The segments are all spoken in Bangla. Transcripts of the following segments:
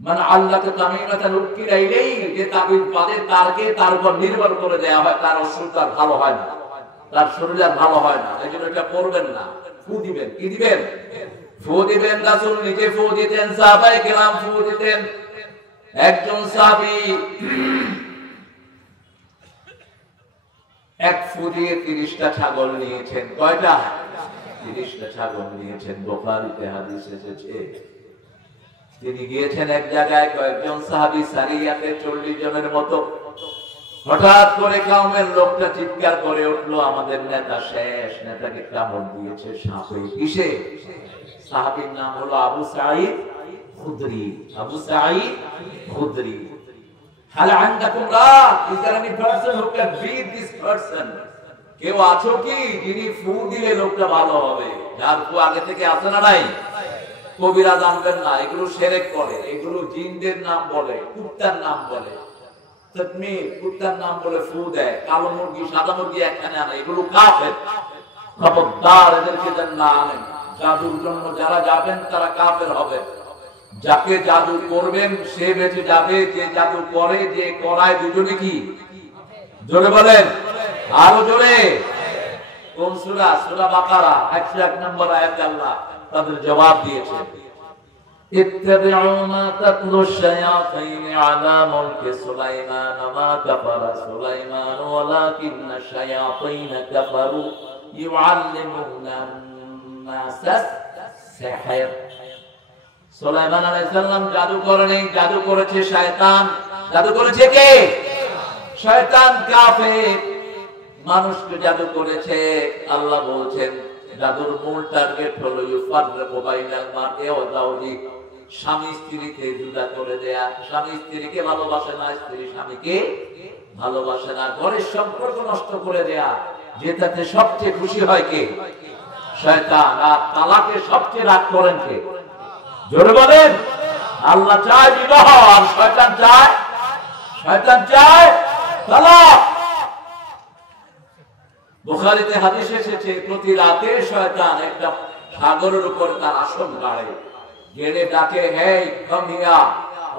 মান আল্লাকা তামিমাতান উকিলা ইলাইহি, যে তাবিজ বাঁধে তারকে তার উপর নির্ভর করে দেয়া হয়, তার অসুখ আর ভালো হয় না, তার শরীর আর ভালো হয় না। এই জন্য এটা করবেন না। ফু দিবেন, কি দিবেন? ফু দিবেন। রাসূল নিজে ফু দিতেন, সাহাবায়ে কেরাম ফু দিতেন। একজন সাহাবী এক ফু দিয়ে 30টা ছাগল নিয়েছেন। কয়টা? 30টা ছাগল নিয়েছেন। বুখারীতে হাদিস এসেছে। তিনি গিয়েছেন এক জায়গায়, কয়েকজন সাহাবী সারিয়াতে 40 জনের মতো। হঠাৎ করে কাউমের লোকটা চিৎকার করে উঠলো, আমাদের নেতা শেষ, নেতাকে কামড় দিয়েছে সাপে। কিসে? সাহাবীর নাম হলো আবু সাঈদ খুদরি। আবু সাঈদ খুদরি। হাল আনদাকুম রাত, is there any person who can beat this person? কেউ আছো কি যিনি ফু দিলে লোকটা ভালো হবে? যার ফু আগে থেকে আছে না নাই? কবিরা জানবেন না, এগুলো শিরক করে, এগুলো জিনদের নাম বলে, কুত্তার নাম বলে। তকমি কুত্তার নাম বলে ফু দেয়, কালো মুরগি সাদা মুরগি একখানে আনে, এগুলো কাফের। খবরদার এদেরকে যেন না আনেন। জাদুর জন্য যারা যাবেন তারা কাফের হবে। যাকে জাদু করবেন সে বেঁচে যাবে, যে জাদু করে, যে করায়, দুজনে কি? জোরে বলেন, আরো জোরে। কোন সূরা? সূরা বাকারা 101 নম্বর আয়াতে আল্লাহ তাদের জবাব দিয়েছেন, ইত্তাবিউ মা তাতলু শায়াতিন আলা মুলকি সুলাইমান মা কাফারা সুলাইমান ওয়ালাকিন্না শায়াতিন কাফারু ইউআল্লিমুনা নাস সিহর। সুলাইমান আলাইহিস সালাম জাদু করেনি, জাদু করেছে শয়তান। জাদু করেছে কে? শয়তান, কাফের। মানুষকে জাদু করেছে। আল্লাহ বলছেন জাদুর মূল টার্গেট হলো ইউফাররিকু বাইনাল মারই ওয়া যাওজি, স্বামী স্ত্রীকে জুদা করে দেয়া। স্বামী স্ত্রীকে ভালোবাসে না, স্ত্রী স্বামীকে ভালোবাসে না, ঘরের সম্পর্ক নষ্ট করে দেয়া। যেটাতে সবচেয়ে খুশি হয় কে? শয়তান। আর তালাকে সবচেয়ে রাগ করেন কে? জোরে বলেন। আল্লাহ চায় বিবাহ, আর শয়তান চায় তালাক। বুখারীতে হাদিস এসেছে, প্রতি রাতে শয়তান একটা সাগরের উপর তার আসন গাড়ে, গেড়ে ডাকে, hey come here,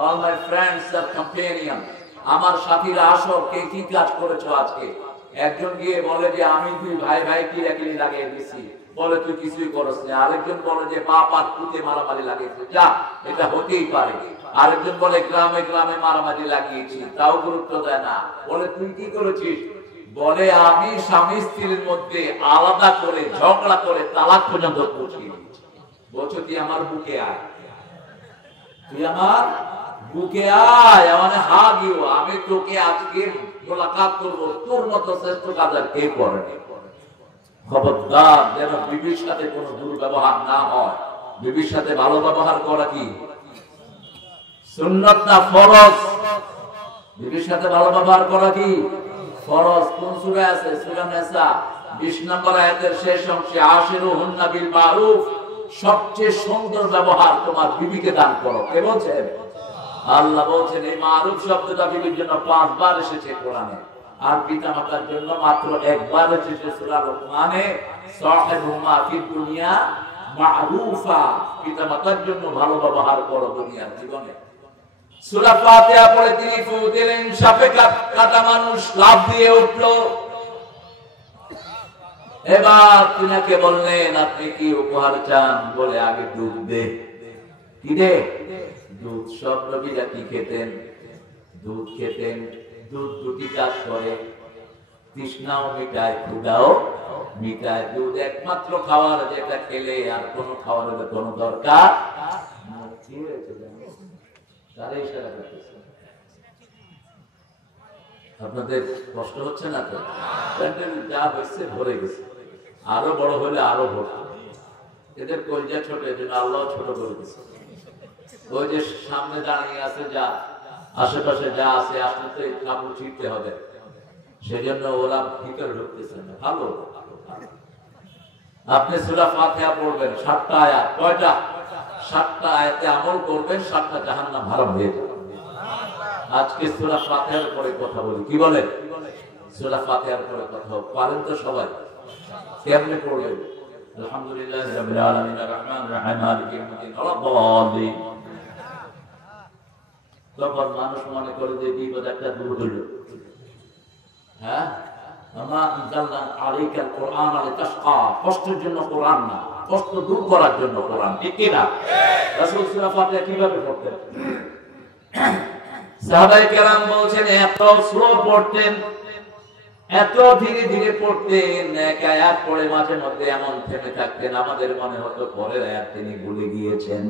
all my friends আর কম্পেনিয়ন, আমার সাথীরা আসো, কে কি কাজ করেছো আজকে? একজন গিয়ে বলে যে আমি দুই ভাই কিলাকিলি লাগিয়ে দিছি। বলে তুই কিছুই করস না। আরেকজন বলে যে বাপ আর পুতে মারামারি লাগিয়েছে, যা এটা হতেই পারে। আরেকজন বলে গ্রামে গ্রামে মারামারি লাগিয়েছি, তাও গুরুত্ব দেয় না। বলে তুই কি করেছিস? বলে আমি স্বামী স্ত্রীর মধ্যে আলাদা করে ঝগড়া করে তালাক পর্যন্ত পৌঁছিয়ে দিয়েছি। বলছো তুই আমার বুকে আয়, তুই আমার বুকে আয়, মানে হাগিও, আমি তোকে আজকে মোলাকাত করবো, তোর মতো শ্রেষ্ঠ কাজ আর কে করে? খবরদার যেন বিবির সাথে কোনো দুর্ব্যবহার না হয়। বিবির সাথে ভালো ব্যবহার করা কি সুন্নাত না ফরজ? বিবির সাথে ভালো ব্যবহার করা কি ফরজ। কোন সূরা আছে? সূরা নিসা 20 নম্বর আয়াতের শেষ অংশে, আশিরুহুন্না বিল মারুফ, সবচেয়ে সুন্দর ব্যবহার তোমার বিবিকে দান করো। কে বলছেন? আল্লাহ বলছেন। এই মারুফ শব্দটা বিবির জন্য 5 বার এসেছে কোরআনে, আর পিতামাতার জন্য মাত্র 1 বার এসেছে সূরা লুকমানে, সাহিবুহুমা ফিদ দুনিয়া মারুফা, পিতামাতার জন্য ভালো ব্যবহার করো দুনিয়ার জীবনে। সূরা ফাতিহা পড়ে তিনি ফু দিলেন, সাপে কাটা মানুষ লাফ দিয়ে উঠলো। এবার তিনাকে বললেন আপনি কি উপহার চান? বলে আগে দুধ দে। কি দে? দুধ। সব নবীরা কি খেতেন? দুধ খেতেন। দুধ দুটি কাজ করে, তৃষ্ণাও মিটায়, ক্ষুধাও মিটায়। দুধ একমাত্র খাবার যেটা খেলে আর কোনো খাবারের কোনো দরকার। আপনাদের কষ্ট হচ্ছে না তো? যা হয়েছে ভরে গেছে, আরো বড় হলে আরো ভরত। এদের কলজা ছোট, এজন্য আল্লাহ ছোট করে দিচ্ছে। ওই যে সামনে দাঁড়িয়ে আছে, যা আশেপাশে যা আছে, আসলে তো কাপড় ছিঁড়তে হবে, সেজন্য ওরা ভিতরে ঢুকতেছে না। ভালো, আপনি সূরা ফাতিহা পড়বেন 7টা আয়াত। কয়টা? 7টা আয়াতে আমল করবেন, 7টা জাহান্নাম হারাম হয়ে যাবে। আজকে সূরা ফাতিহার পরে কথা বলি। কি বলে? সূরা ফাতিহার পরে কথা হোক। পারেন তো সবাই? কেমনে পড়বেন? আলহামদুলিল্লাহি রাব্বিল আলামিন আর রহমানির রহিম মালিকি ইয়াউমিদ্দিন। তখন মানুষ মনে করে যে বিপদ একটা দূর হইল। হ্যাঁ, কষ্টের জন্য কোরআন না, কষ্ট দূর করার জন্য কোরআন, ঠিক কিনা? রাসূল সূরা ফাতিহা কিভাবে পড়তেন? সাহাবায়ে কেরাম বলছেন এত স্লো পড়তেন, এত ধীরে ধীরে পড়তেন, এক আয়াত পড়ে মাঝে মধ্যে এমন থেমে থাকতেন আমাদের মনে হতো পরের আয়াত তিনি ভুলে গিয়েছেন।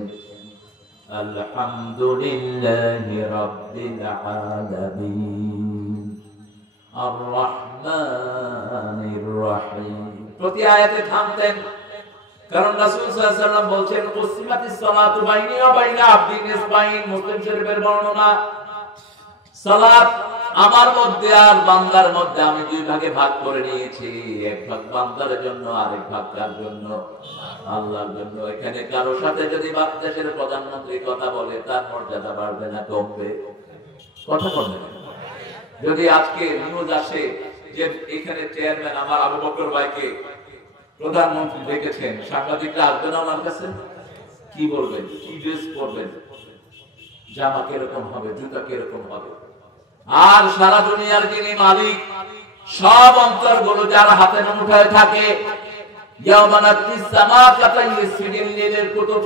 আলহামদুলিল্লাহি রাব্বিল আলামিন আর রহমানির রহিম, প্রতি আয়াতে থামতেন। কারণ রাসূল সাল্লাল্লাহু আলাইহি ওয়াসাল্লাম বলেন কুসিমাতিস সালাতু বাইনি ওয়া বাইনা আবদি নিসবাইন, মুসলিম শরীফের বর্ণনা। সালাত আমার মধ্যে আর বান্দার মধ্যে আমি দুই ভাগে ভাগ করে নিয়েছি, এক ভাগ বান্দার জন্য আর এক ভাগ কার জন্য? আল্লাহর জন্য। এখানে কারো সাথে যদি বাংলাদেশের প্রধানমন্ত্রী কথা বলে তার মর্যাদা বাড়বে না কমবে? কথা বলবে না। যদি আজকে নিউজ আসে যে এখানে চেয়ারম্যান আমার আবু বকর ভাইকে প্রধানমন্ত্রী ডেকেছেন, সাংবাদিকরা আসবে না ওনার কাছে? কি বলবেন? কি ড্রেস পরবেন? জামা কিরকম হবে, জুতা কিরকম হবে? আর সারা দুনিয়ার যিনি মালিক, সব অন্তরগুলো যার হাতে মুঠায় থাকে,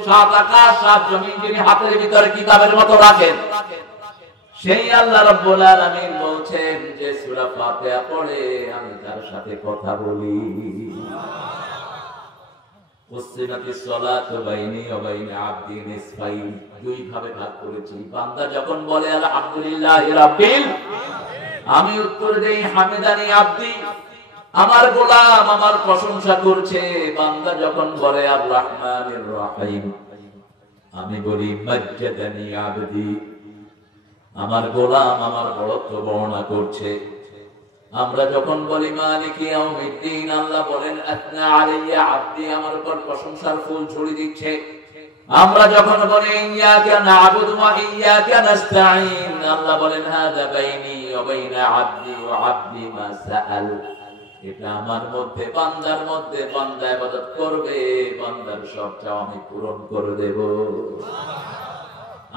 সাত আকাশ সাত জমিন যিনি হাতের ভিতরে কিতাবের মতো রাখেন, সেই আল্লাহ রাব্বুল আলামিন বলছেন যে সূরা ফাতিহা পড়ে আমি তার সাথে কথা বলি। দুই ভাবে ভাগ করেছি। বান্দা যখন বলে আলহামদুলিল্লাহি রাব্বিল, আমি উত্তর দেই হামিদানি আব্দি, আমার গোলাম আমার প্রশংসা করছে। বান্দা যখন বলে আর রহমানির রহিম, আমি বলি মাজ্জাদানি আবদি, আমার গোলাম আমার বড়ত্ব বর্ণনা করছে। আমরা যখন বলি মালিকি ইয়াউমিদ্দিন, আল্লাহ বলেন আসনা আলাইয়া আবদি, আমার উপর প্রশংসার ফুল ঝুড়ি দিচ্ছে। আমরা যখন বলি ইয়াকা না'বুদু ওয়া ইয়াকা নাস্তাঈন, আল্লাহ বলেন হাযা বাইনি ওয়া বাইনা আবদি ওয়া আবদি মা সাআল, এটা আমার মধ্যে বান্দার মধ্যে, বান্দা ইবাদত করবে, বান্দার সব চাওয়া আমি পূরণ করে দেব।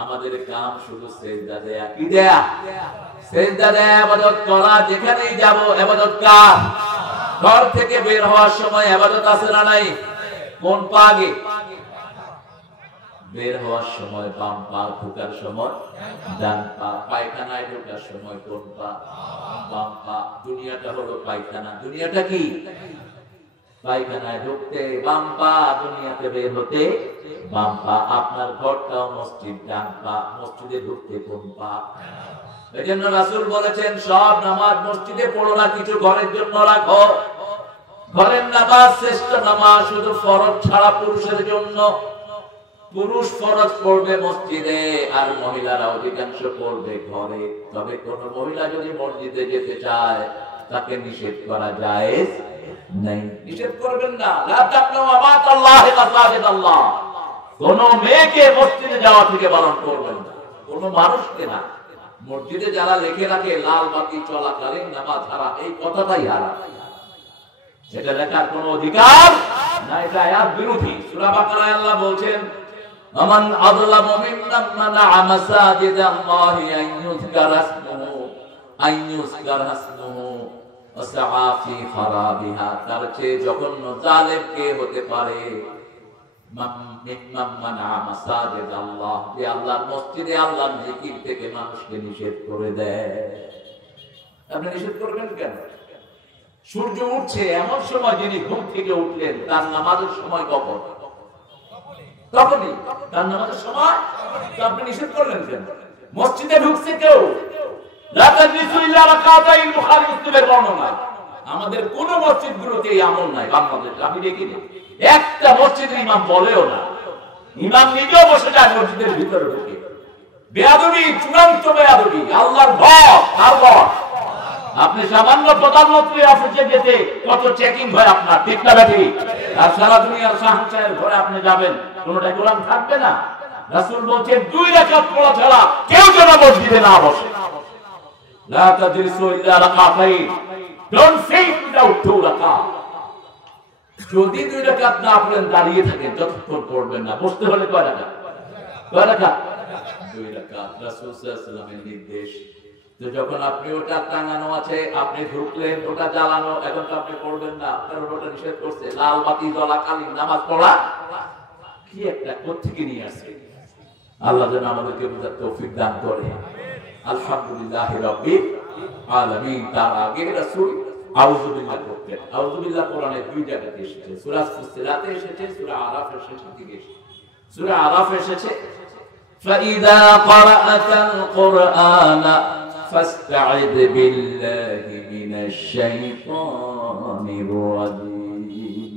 আমাদের কাম শুধু সিজদা দেয়া, কি দেয়া? সিজদা দেয়া, ইবাদত করা। যেখানেই যাব ইবাদত কার? ঘর থেকে বের হওয়ার সময় ইবাদত আছে না নাই? কোন পা আগে? বের হওয়ার সময় বাম পা, ঢোকার সময় ডান পা, পায়খানায় ঢোকার সময় কোন পা? বাম পা। দুনিয়াটা হলো পায়খানা। দুনিয়াটা কি? পায়খানায় ঢুকতে বাম পা, দুনিয়াতে বের হতে বাম পা। আপনার ঘরটাও মসজিদ, ডান পা। মসজিদে ঢুকতে কোন পা? এজন্য রাসূল বলেছেন সব নামাজ মসজিদে পড়ো না, কিছু ঘরের জন্য রাখো। ঘরের নামাজ শ্রেষ্ঠ নামাজ, শুধু ফরজ ছাড়া পুরুষের জন্য। পুরুষ ফরজ পড়বে মসজিদে, আর মহিলারা অধিকাংশ পড়বে ঘরে। তবে কোন মহিলা যদি মসজিদে যেতে চায় তাকে নিষেধ করা জায়েজ নাই। নিষেধ করবেন না। লা তাকনু আমাতাল্লাহি মাসাজিদাল্লাহ, কোন মেয়েকে মসজিদে যাওয়া থেকে বারণ করবেন না, কোন মানুষকে না। মসজিদে যারা লিখে রাখে লাল বাতি চলাকালীন নামাজ হারাম, এই কথাটাই হারাম। এটা লেখার কোন অধিকার না, এটা আয়াত বিরোধী। সূরা বাকারায় আল্লাহ বলছেন আমান আযলামু মিম্মান মানাআ মাসাজিদাল্লাহি আন ইউযকারা ইসমুহু ওয়া সাআ ফি খারাবিহা, তার চেয়ে জঘন্য জালেম কে হতে পারে? মিম্মান মানাআ মাসাজিদাল্লাহ, যে আল্লাহর মসজিদে আল্লাহর জিকির থেকে মানুষকে নিষেধ করে দেয়। আপনি নিষেধ করবেন কেন? সূর্য উঠছে এমন সময় যিনি ঘুম থেকে উঠলেন, তার নামাজের সময় কখন? তখনই তার নামাজের সময়। তো আপনি নিষেধ করলেন কেন? মসজিদে ঢুকছে কেউ, লা তাজলিসু ইল্লা রাকাতাইন, বুখারী মুসলিমের বর্ণনা। আমাদের কোন মসজিদগুলোতে এই আমল নাই বাংলাদেশে, আমি দেখিনি। একটা মসজিদের ইমাম বলেও না, ইমাম নিজেও বসে যায় মসজিদের ভিতরে ঢুকে। বেয়াদবি, চূড়ান্ত বেয়াদবি। আল্লাহর ভয় আর ভয়। আপনি সামান্য প্রধানমন্ত্রী অফিসে যেতে কত চেকিং হয় আপনার, ঠিক না ব্যাঠি? আর সারা দুনিয়ার শাহজাহানের ঘরে আপনি যাবেন, কোনটা কোরআন থাকবে না। রাসূল বলছেন 2 রাকাত পড়া ছাড়া কেউ যেন মসজিদে না বসে। লা তাজলিসু ইল্লা রাকাতাইন, ডোন্ট সিট উইদাউট 2 রাকাত। যদি 2 রাকাত না পড়েন দাঁড়িয়ে থাকেন, যতক্ষণ পড়বেন না। বসতে হলে কয় রাকাত? কয় রাকাত? 2 রাকাত রাসূল সাল্লাল্লাহু আলাইহি ওয়াসাল্লামের নির্দেশ। তো যখন আপনি ওটা টাঙানো আছে, আপনি ঢুকলেন, ওটা জ্বালানো, এখন তো আপনি পড়বেন না, কারণ ওটা নিষেধ করছে। লাল বাতি জ্বলাকালীন নামাজ পড়া কি একটা কোত্থেকে নিয়ে আসে। আল্লাহ যেন আমাদেরকে বুঝার তৌফিক দান করে। আলহামদুলিল্লাহি রাব্বিল আলামিন। তার আগে রাসূল আউযু বিল্লাহ করতেন। আউযু বিল্লাহ কোরআনে 2 জায়গাতে এসেছে, সূরা ফুসসিলাতে এসেছে, সূরা আরাফে এসেছে। সূরা আরাফে এসেছে فإذا قرأت القرآن فاستعذ بالله من الشيطان الرجيم।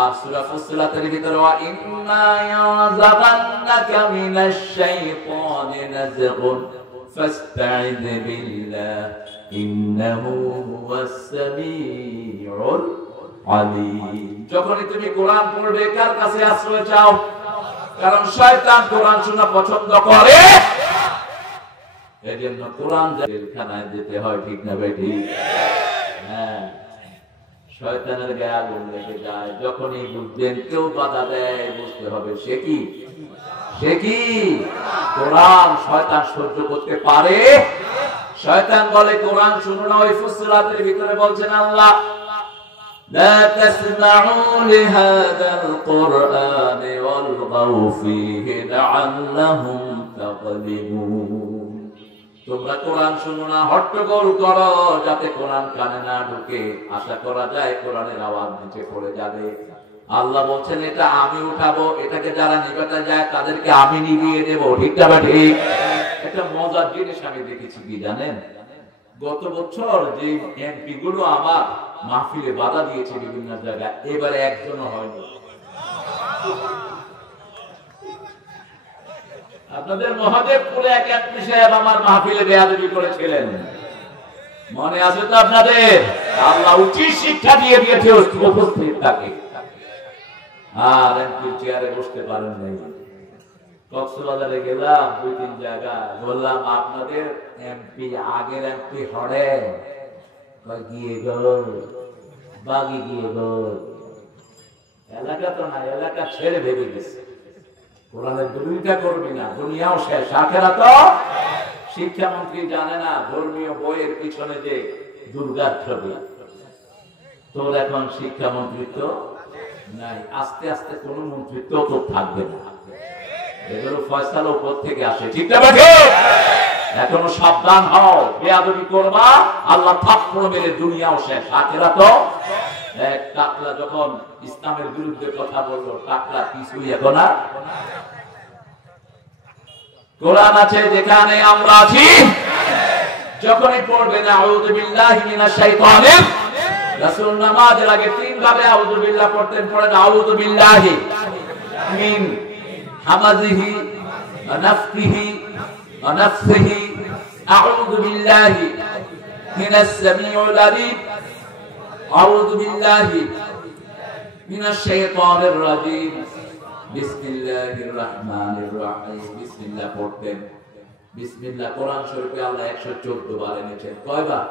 আর সূরা ফুসসিলাতের ভিতরে ওয়া ইম্মা ইয়াযাগান্নাকা মিনাশ শাইতানি নাযগুন ফাস্তাইয বিল্লাহ ইন্নাহু হুয়াস সামিউল আলীম। যখনই তুমি কোরআন পড়বে, কার কাছে আশ্রয় চাও? কারণ শয়তান কোরআন শোনা পছন্দ করে। এজন্য কোরআন জেলখানায় যেতে হয়, ঠিক না বেটি? হ্যাঁ, শয়তানের গায়ে আগুন লেগে যায়। যখনই বুঝবেন কেউ বাধা দেয়, বুঝতে হবে সে কি কোরআন শয়তান সহ্য করতে পারে। শয়তান বলে কোরআন শুনো না। ওই ফুসসিলাতের ভিতরে বলছেন আল্লাহ, لا تسمعوا لهذا القرآن والغوا فيه لعلهم تغلبون। তোমরা কোরআন শুনো না, হট্টগোল করো যাতে কোরআন কানে না ঢুকে। আশা করা যায় কোরআনের আওয়াজ নিচে পড়ে যাবে। আল্লাহ বলছেন এটা আমি উঠাবো, এটাকে যারা নিবাতে যায় তাদেরকে আমি নিভিয়ে দেবো, ঠিক না ঠিক? একটা মজার জিনিস আমি দেখেছি কি জানেন? গত বছর যে এমপি গুলো আমার মাহফিলে বাধা দিয়েছে বিভিন্ন জায়গায়, এবারে একজনও হয়নি। আপনাদের মহাদেবপুরে এক এমপি সাহেব আমার মাহফিলে বেয়াদবি করেছিলেন, মনে আছে তো আপনাদের? আল্লাহ উচিত শিক্ষা দিয়ে দিয়েছে উপস্থিত থাকে। আর এমপি চেয়ারে বসতে পারেন নাই। কক্সবাজারে গেলাম, 2-3 জায়গায় বললাম আপনাদের এমপি আগের এমপি হড়ে গিয়ে গল বাগি গিয়ে গল। এলাকা তো না, এলাকা ছেড়ে ভেবে গেছে। কোরআনের বিরোধিতা করবি না, দুনিয়াও শেষ, আখেরাত তো। শিক্ষামন্ত্রী জানে না ধর্মীয় বইয়ের পিছনে যে দুর্গার ছবি। তোর এখন শিক্ষামন্ত্রিত্ব নাই, আস্তে আস্তে কোন মন্ত্রিত্ব তো থাকবে না। এগুলো ফয়সালা উপর থেকে আসে, ঠিক না বেঠে? এখনো সাবধান হও, বেয়াদবি করবা, আল্লাহ থাপ্পড় মেরে দুনিয়াও শেষ, আখেরাত তো। এক টাকলা যখন ইসলামের বিরুদ্ধে কথা বললো, টাকলা কিছুই এখন না। কোরআন আছে যেখানে আমরা আছি, যখনই পড়বেন আউযু বিল্লাহি মিনাশ শাইতানির। রাসূল নামাজের আগে 3 ভাবে আউযু বিল্লাহ পড়তেন। পড়েন আউযু বিল্লাহি মিন হামাজিহি ওয়া নাফসিহি ওয়া নাফসিহি, আউযু বিল্লাহি মিনাস সামিউল আলীম, আউযু বিল্লাহি মিনাশ শাইতানির রাজীম, বিসমিল্লাহির রহমানির রহিম। বিসমিল্লাহ পড়তেন। বিসমিল্লাহ কোরআন শরীফে আল্লাহ 114 বার এনেছেন। কয়বার?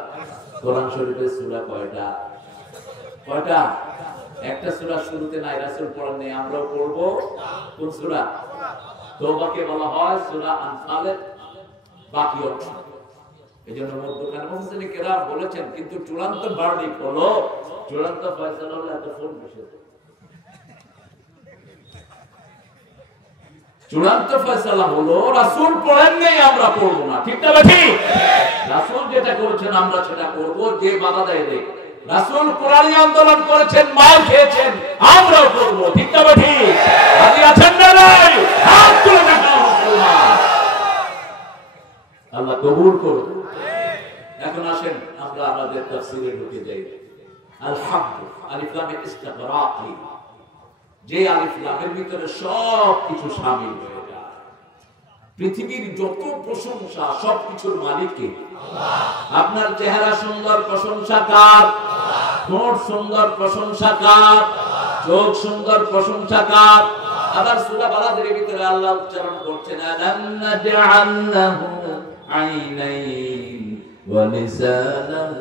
কোরআন শরীফের সূরা কয়টা? একটা সূরা শুরুতে নাই, রাসূল পড়েন নাই, আমরাও পড়ব। কোন সূরা? তওবাকে বলা হয় সূরা আনফালের বাকি অংশ। এজন্য মধ্যখানে মুফাসসিরিন কেরাম বলেছেন, কিন্তু চূড়ান্ত ভার্ডিক্ট হলো, চূড়ান্ত ফয়সালা হলো এত ফোন বসে। চূড়ান্ত ফয়সালা হলো রাসূল পড়েন নাই, আমরা পড়বো না, ঠিক না ঠিক? রাসূল যেটা করেছেন আমরা সেটা করব। যে বাধা দেয় রে, রাসূল কোরআনী আন্দোলন করেছেন, মার খেয়েছেন, আমরাও করব, ঠিক না ঠিক? আদি আছেন না নাই? হাত তুলে দেখাও মুসলমান, আল্লাহ কবুল করুন। এখন আসেন আমরা আমাদের তাফসীরে ঢুকে যাই। আলহামদুলিল্লাহ, আলিফ লাম ইস্তিগরাকি, যে আলিফ লামের ভিতরে সব কিছু শামিল হয়ে যায়। পৃথিবীর যত প্রশংসা সবকিছুর মালিক কে? আল্লাহ। আপনার চেহারা সুন্দর, প্রশংসা কার? ঠোঁট সুন্দর, প্রশংসা কার? চোখ সুন্দর, প্রশংসা কার? আবার সূরা বালাদের ভিতরে আল্লাহ উচ্চারণ করছেন, আলাম নাজআল লাহু আইনাইন ওয়া লিসানান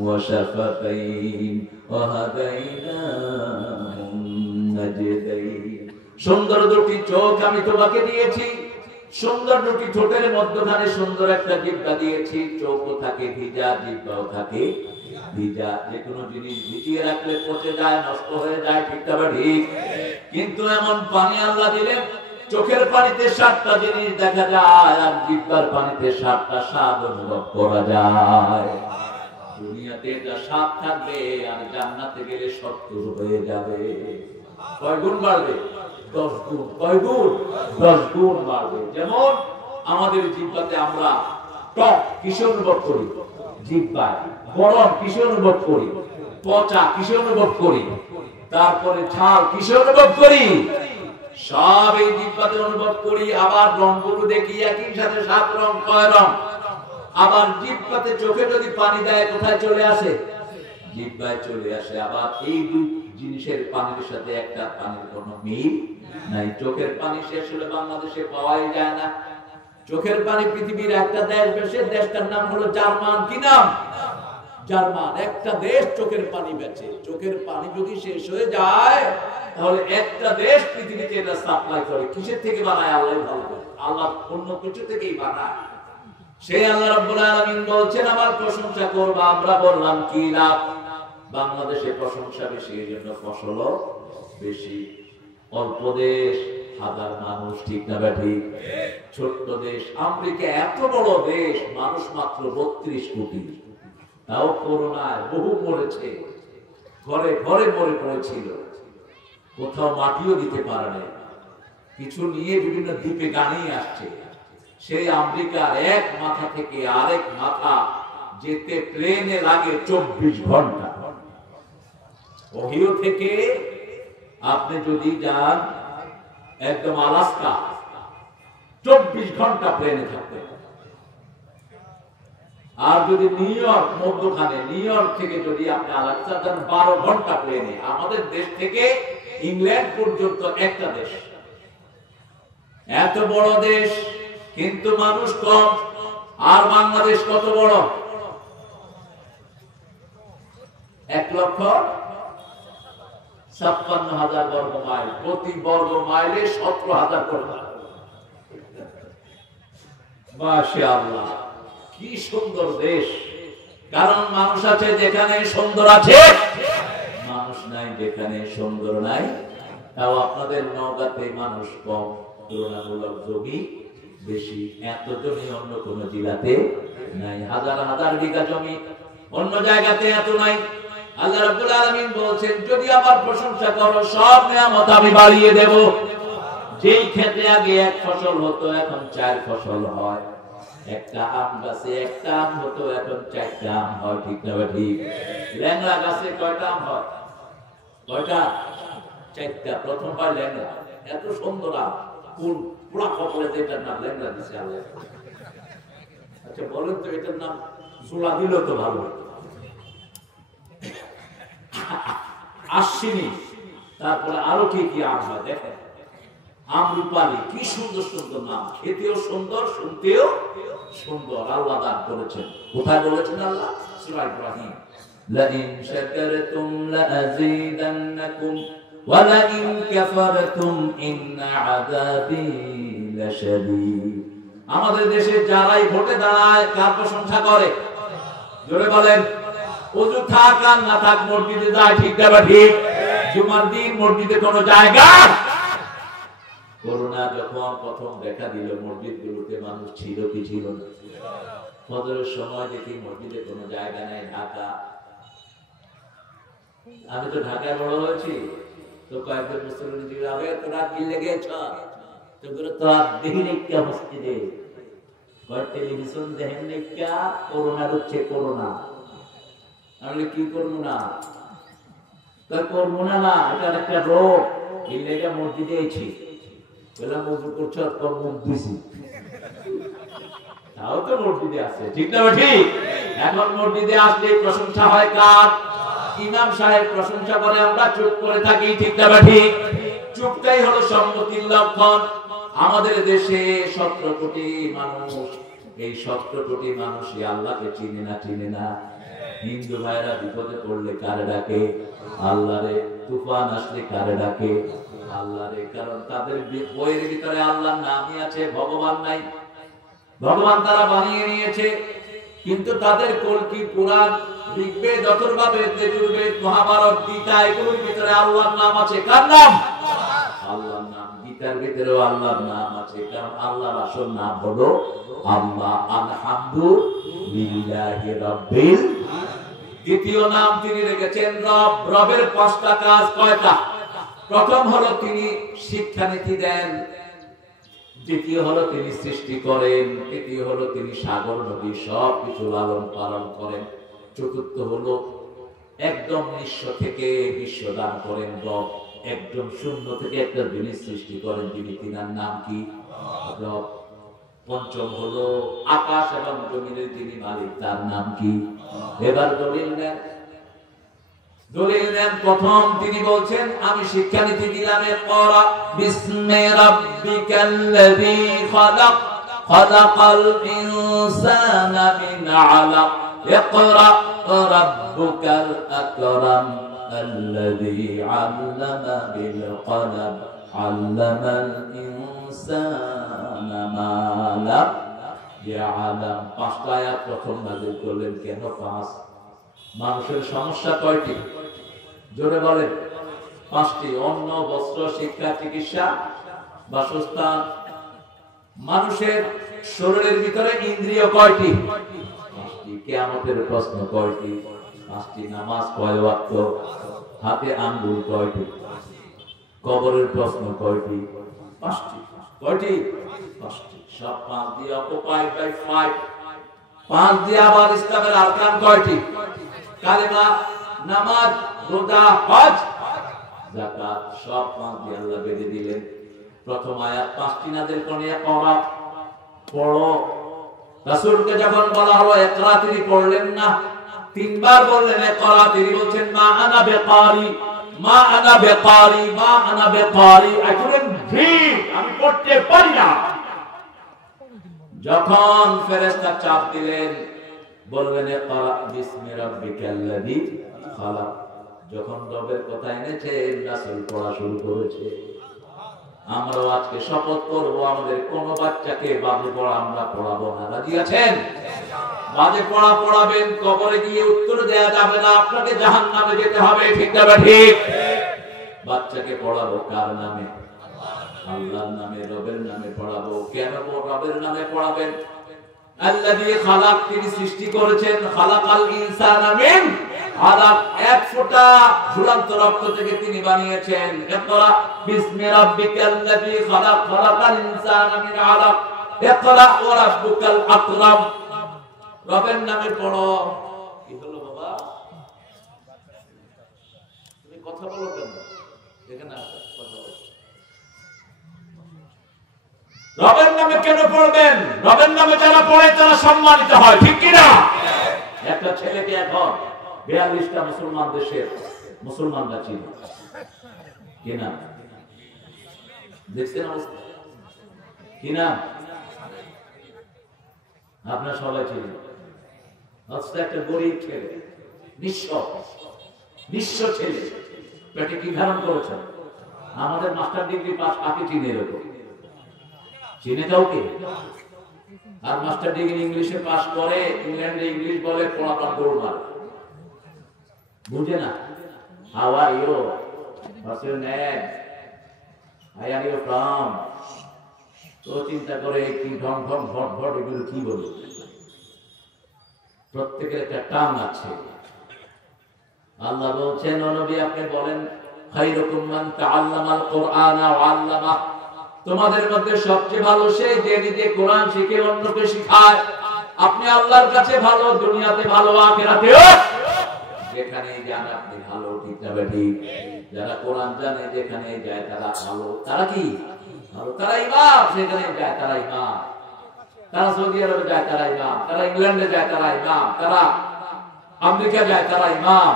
ওয়া শাফাতাইন ওয়া হাদাইনাহু নাজদাইন। সুন্দর দুটি চোখ আমি তোমাকে দিয়েছি, সুন্দর দুটি ঠোঁটের মধ্যখানে সুন্দর একটা জিহ্বা দিয়েছি, চোখও থাকে ভিজা, জিহ্বাও থাকে ভিজা। যে কোনো জিনিস ভিজিয়ে রাখলে পচে যায়, নষ্ট হয়ে যায়, ঠিক তবে ঠিক। কিন্তু এমন পানি আল্লাহ দিলেন, চোখের পানিতে 7টা জিনিস দেখা যায়, আর জিহ্বার পানিতে 7টা স্বাদ অনুভব করা যায়। দুনিয়াতে এটা 7 থাকবে, আর জান্নাতে গেলে 70 হয়ে যাবে। কয় গুণ বাড়বে? 10 গুণ। কয় গুণ? 10 গুণ বাড়বে। যেমন আমাদের জিহ্বাতে আমরা টক কিসে অনুভব করি? জিহ্বায়। গরম কিসে অনুভব করি? পচা কিসে অনুভব করি? তারপরে ঝাল কিসে অনুভব করি? সব এই জিহ্বাতে অনুভব করি। আবার রংগুলো দেখি একই সাথে 7 রং। কয় রং? আবার জিহ্বাতে চোখে যদি পানি দেয় কোথায় চলে আসে? জিহ্বায় চলে আসে। আবার এই দুই জিনিসের পানির সাথে একটা পানির কোনো মিল নাই। চোখের পানি শেষ হলে বাংলাদেশে পাওয়াই যায় না। চোখের পানি পৃথিবীর একটা দেশ বেচে, দেশটার নাম হলো জার্মান। কি নাম? জার্মান। একটা দেশ চোখের পানি বেচে। চোখের পানি যদি শেষ হয়ে যায় তাহলে একটা দেশ পৃথিবীতে এটা সাপ্লাই করে। কিসের থেকে বানায়? আল্লাহ ভালো করে। আল্লাহ অন্য কিছু থেকেই বানায়। সেই আল্লাহ রাব্বুল আলামিন বলছেন আমার প্রশংসা করবা। আমরা বললাম কি লাভ? বাংলাদেশে প্রশংসা বেশি, এই জন্য ফসলও বেশি। অল্প দেশ, হাজার মানুষ, ঠিক না ঠিক? ছোট্ট দেশ। আমেরিকা এত বড় দেশ, মানুষ মাত্র 32 কোটি। তাও করোনায় বহু মরেছে, ঘরে ঘরে মরে পড়েছিল, কোথাও মাটিও দিতে পারে না। কিছু নিয়ে বিভিন্ন দ্বীপে গানিয়ে আসছে। সেই আমেরিকার এক মাথা থেকে আরেক মাথা যেতে প্লেনে লাগে 24 ঘন্টা। ওহিও থেকে আপনি যদি যান একদম আলাস্কা, 24 ঘন্টা প্লেনে থাকবে। আর যদি নিউ ইয়র্ক মধ্যখানে, নিউ ইয়র্ক থেকে যদি আপনি আলাস্কা যান 12 ঘন্টা প্লেনে। আমাদের দেশ থেকে ইংল্যান্ড পর্যন্ত একটা দেশ। এত বড় দেশ, কিন্তু মানুষ কম। আর বাংলাদেশ কত বড়? 1,56,000 বর্গ মাইল। প্রতি বর্গ মাইলে 17,000 করে। মাশাআল্লাহ, কি সুন্দর দেশ। কারণ মানুষ আছে যেখানে সুন্দর আছে, মানুষ নাই যেখানে সুন্দর নাই। তাও আপনাদের নওগাঁতে মানুষ কম, তুলনামূলক জমি বেশি। এত জমি অন্য কোন জেলাতে নাই। হাজার হাজার বিঘা জমি অন্য জায়গাতে এত নাই। আল্লাহ রাব্বুল আলামিন বলছেন যদি আমার প্রশংসা করো সব নিয়ামত আমি বাড়িয়ে দেব। যেই ক্ষেতে আগে 1 ফসল হতো এখন 4 ফসল হয়। একটা আম গাছে একটা আম হতো এখন 4টা আম হয়, ঠিক না ঠিক? ল্যাংড়া গাছে কয়টা আম হয়? কয়টা? 4টা। প্রথমবার ল্যাংড়া, এত সুন্দর আম। কোন পোড়া কপালে যেটার নাম ল্যাংড়া দিছে আল্লাহ? আচ্ছা বলেন তো, এটার নাম জোড়া দিল তো ভালো হতো। আশ্বিনী, তারপরে আরো কি কি আম হয় দেখেন। আমরুপালি, কি সুন্দর সুন্দর নাম। খেতেও সুন্দর, শুনতেও সুন্দর। আল্লাহ দান করেছেন। কোথায় বলেছেন আল্লাহ? সূরা ইব্রাহিম, লাইন শাকারতুম লাযীদান্নাকুম ওয়া লাইন কাফারতুম ইন্না আযাবী লাশাদীদ। আমাদের দেশে যারাই ভোটে দাঁড়ায় কার প্রশংসা করে? জোরে বলেন। ওযু থাক আর না থাক মসজিদে যায়, ঠিক না ঠিক? জুমার দিন মসজিদে কোনো জায়গা। করোনা যখন প্রথম দেখা দিল মসজিদগুলোতে মানুষ ছিল কি ছিল না? ফজরের সময় দেখি মসজিদে কোনো জায়গা নেই। ঢাকা, আমি তো ঢাকায় বড় হয়েছি, তো কয়েকজন মুসলমান জিজ্ঞাসা হবে তোরা কি লেগেছ? তো বলে তোরা দেখি নেক্কা মসজিদে, টেলিভিশন দেখেন নেক্কা, করোনা হচ্ছে করোনা। আমি কি করবো না? করবো না, না এটা একটা রোগ, এই লেগে মসজিদে এসেছি। বললাম মজুর করছো, তোর মুখ দিছি। তাও তো মসজিদে আছে, ঠিক না ঠিক? এখন মসজিদে আসলে প্রশংসা হয় কার? ইমাম সাহেব প্রশংসা করে, আমরা চুপ করে থাকি, ঠিক না ঠিক? চুপটাই হলো সম্মতির লক্ষণ। আমাদের দেশে 17 কোটি মানুষ, এই 17 কোটি মানুষই আল্লাহকে চিনে না, চিনে না। হিন্দু ভাইরা বিপদে পড়লে কারে ডাকে? আল্লাহরে। তুফান আসলে কারে ডাকে? আল্লাহর, কারণ তাদের বইয়ের ভিতরে আল্লাহর নামই আছে, ভগবান নাই। ভগবান তারা বানিয়ে নিয়েছে, কিন্তু তাদের কল্কি, পুরাণ, ঋগ্বেদ, অথর্ববেদ, যজুর্বেদ, মহাভারত, গীতা, এগুলোর ভিতরে আল্লাহর নাম আছে। কার নাম? আল্লাহর নাম। গীতার ভিতরেও আল্লাহর নাম আছে, কারণ আল্লাহর আসল নাম হলো আল্লাহ। আলহামদুলিল্লাহি রাব্বিল। দ্বিতীয় নাম তিনি রেখেছেন রব। রবের 5টা কাজ। কয়টা? প্রথম হলো তিনি শিক্ষানীতি দেন, দ্বিতীয় হলো তিনি সৃষ্টি করেন, তৃতীয় হলো তিনি সাগর নদী সবকিছু লালন পালন করেন, চতুর্থ হলো একদম নিঃস্ব থেকে বিশ্ব দান করেন রব। একদম শূন্য থেকে একটা জিনিস সৃষ্টি করেন যিনি, তিনার নাম কি? রব। পঞ্চম হলো আকাশ এবং জমিনের যিনি মালিক, তার নাম কি? এবার দলিল নেন। দলিল নেন। প্রথম তিনি বলছেন, আমি শিক্ষানীতি দিলাম, ইকরা বিসমি রাব্বিকাল্লাযী খালাক, খালাকাল ইনসানা মিন আলাক, ইকরা রাব্বুকাল আকরাম, আল্লাযী আল্লামা বিল কলম, আল্লামাল ইনসানা মা লাম ইয়ালাম। 5টা আয়াত প্রথম নাযিল করলেন। কেন 5? মানুষের সমস্যা কয়টি? জোরে বলেন। 5টি। অন্ন, বস্ত্র, শিক্ষা, চিকিৎসা, বাসস্থান। মানুষের শরীরের ভিতরে ইন্দ্রিয় কয়টি? 5টি। কিয়ামতের প্রশ্ন কয়টি? 5টি। নামাজ কয় ওয়াক্ত? হাতে আঙ্গুল কয়টি? কবরের প্রশ্ন কয়টি? 5টি। কয়টি? 5টি। সব 5 দিয়ে অকুপাইড বাই 5। 5 দিয়ে আবার ইসলামের আরকান কয়টি? কালেমা, নামাজ, রোজা, হজ, যাকাত, সব 5 দিয়ে আল্লাহ বেঁধে দিলেন। প্রথম আয়াত 5টি নাযিল করে, ইকরা, পড়ো। রাসূলকে যখন বলা হলো ইকরা, তিনি পড়লেন না। 3বার বললেন ইকরা, তিনি বলছেন মা আনা বিকারি, মা আনা বিকারি, মা আনা বিকারি, I couldn't read, আমি পড়তে পারি না। যখন ফেরেশতা চাপ দিলেন, বললেন ইকরা বিসমি রাব্বিকাল্লাযী খালাক। যখন রবের কথা এনেছেন, রাসূল পড়া শুরু করেছে। আমরাও আজকে শপথ করব, আমাদের কোন বাচ্চাকে বাজে পড়া আমরা পড়াবো না। রাজি আছেন? বাজে পড়া পড়াবেন, কবরে গিয়ে উত্তর দেয়া যাবে না, আপনাকে জাহান্নামে যেতে হবে। ঠিক না ঠিক? বাচ্চাকে পড়াবো কার নামে? আল্লাহর নামে, রবের নামে পড়াবো। কেন রবের নামে পড়াবেন? আল্লাযী খালাক, তিনি সৃষ্টি করেছেন। খালাকাল ইনসানা মিন আলাক, এক ফোঁটা ঝুলন্ত রক্ত থেকে তিনি বানিয়েছেন। ইকরা বিসমি রাব্বিকাল্লাযী খালাক, খালাকাল ইনসানা মিন আলাক, ইকরা ওয়া রাব্বুকাল আকরাম। রবের নামে পড়ো। কি হলো বাবা? তুমি কথা বলো কেন? এখানে আসো, কথা বলো। রবের নামে কেন পড়বেন? রবের নামে যারা পড়ে তারা সম্মানিত হয়। ঠিক কি না? একটা ছেলেকে এখন 42টা মুসলমান দেশের মুসলমানরা চিনে কিনা? দেখছেন অবস্থা কিনা? আপনার সবাই চিনেন। একটা গরিব ছেলে, নিঃস্ব ছেলে, পেটে কি ধারণ করেছেন? আমাদের মাস্টার ডিগ্রি পাস কাকে চিনে? এরকম চিনে কাউকে? আর মাস্টার ডিগ্রি ইংলিশে পাস করে, ইংল্যান্ডে ইংলিশ বলে, পড়াটা গোলমাল, বুঝে না। How are you, what's your name, I are you from, তো চিন্তা করে কি ঢং ঢং ভট ভট এগুলো কি বলে। প্রত্যেকের একটা টান আছে। আল্লাহ বলছেন, ও নবী আপনি বলেন, খায়রুকুম মান তাআল্লামাল কুরআনা ওয়া আল্লামা, তোমাদের মধ্যে সবচেয়ে ভালো সে যে নিজে কোরআন শিখে অন্যকে শেখায়। আপনি আল্লাহর কাছে ভালো, দুনিয়াতে ভালো, আখিরাতেও যেখানে যান আপনি ভালো। ঠিক না ঠিক? যারা কোরআন জানে যেখানে যায় তারা ভালো। তারা কি ভালো? তারা ইমাম, সেখানে যায় তারা ইমাম। তারা সৌদি আরবে যায় তারা ইমাম, তারা ইংল্যান্ডে যায় তারা ইমাম, তারা আমেরিকা যায় তারা ইমাম।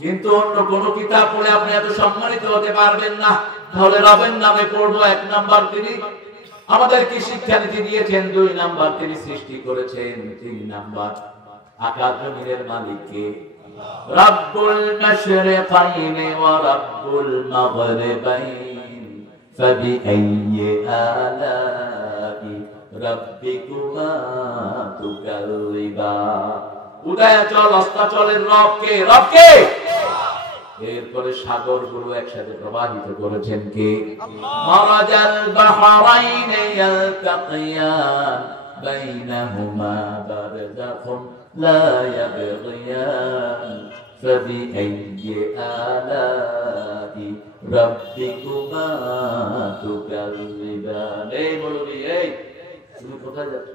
কিন্তু অন্য কোন কিতাব পড়ে আপনি এত সম্মানিত হতে পারবেন না। তাহলে রবের নামে পড়বো। 1 নাম্বার, তিনি আমাদেরকে শিক্ষানীতি দিয়েছেন। 2 নাম্বার, তিনি সৃষ্টি করেছেন। 3 নাম্বার, আকাশ জমিনের মালিক কে? রব্বুল মাশরিকাইনি ওয়া রব্বুল মাগরিবাইনি। فبأي آلاء ربكما تكذبان উদয়াচল অস্তাচলের রবকে রবকে এরপরে সাগরগুলো একসাথে প্রবাহিত করেছেন কে মারাজাল বাহরাইন ইয়ালতাকিয়ান বাইনাহুমা বারযাখুন লা ইয়াবগিয়ান ফাবিআইয়ি আলা'i রাব্বিকুমা তুকাযযিবান এই বলবি এই তুমি কোথায় যাচ্ছ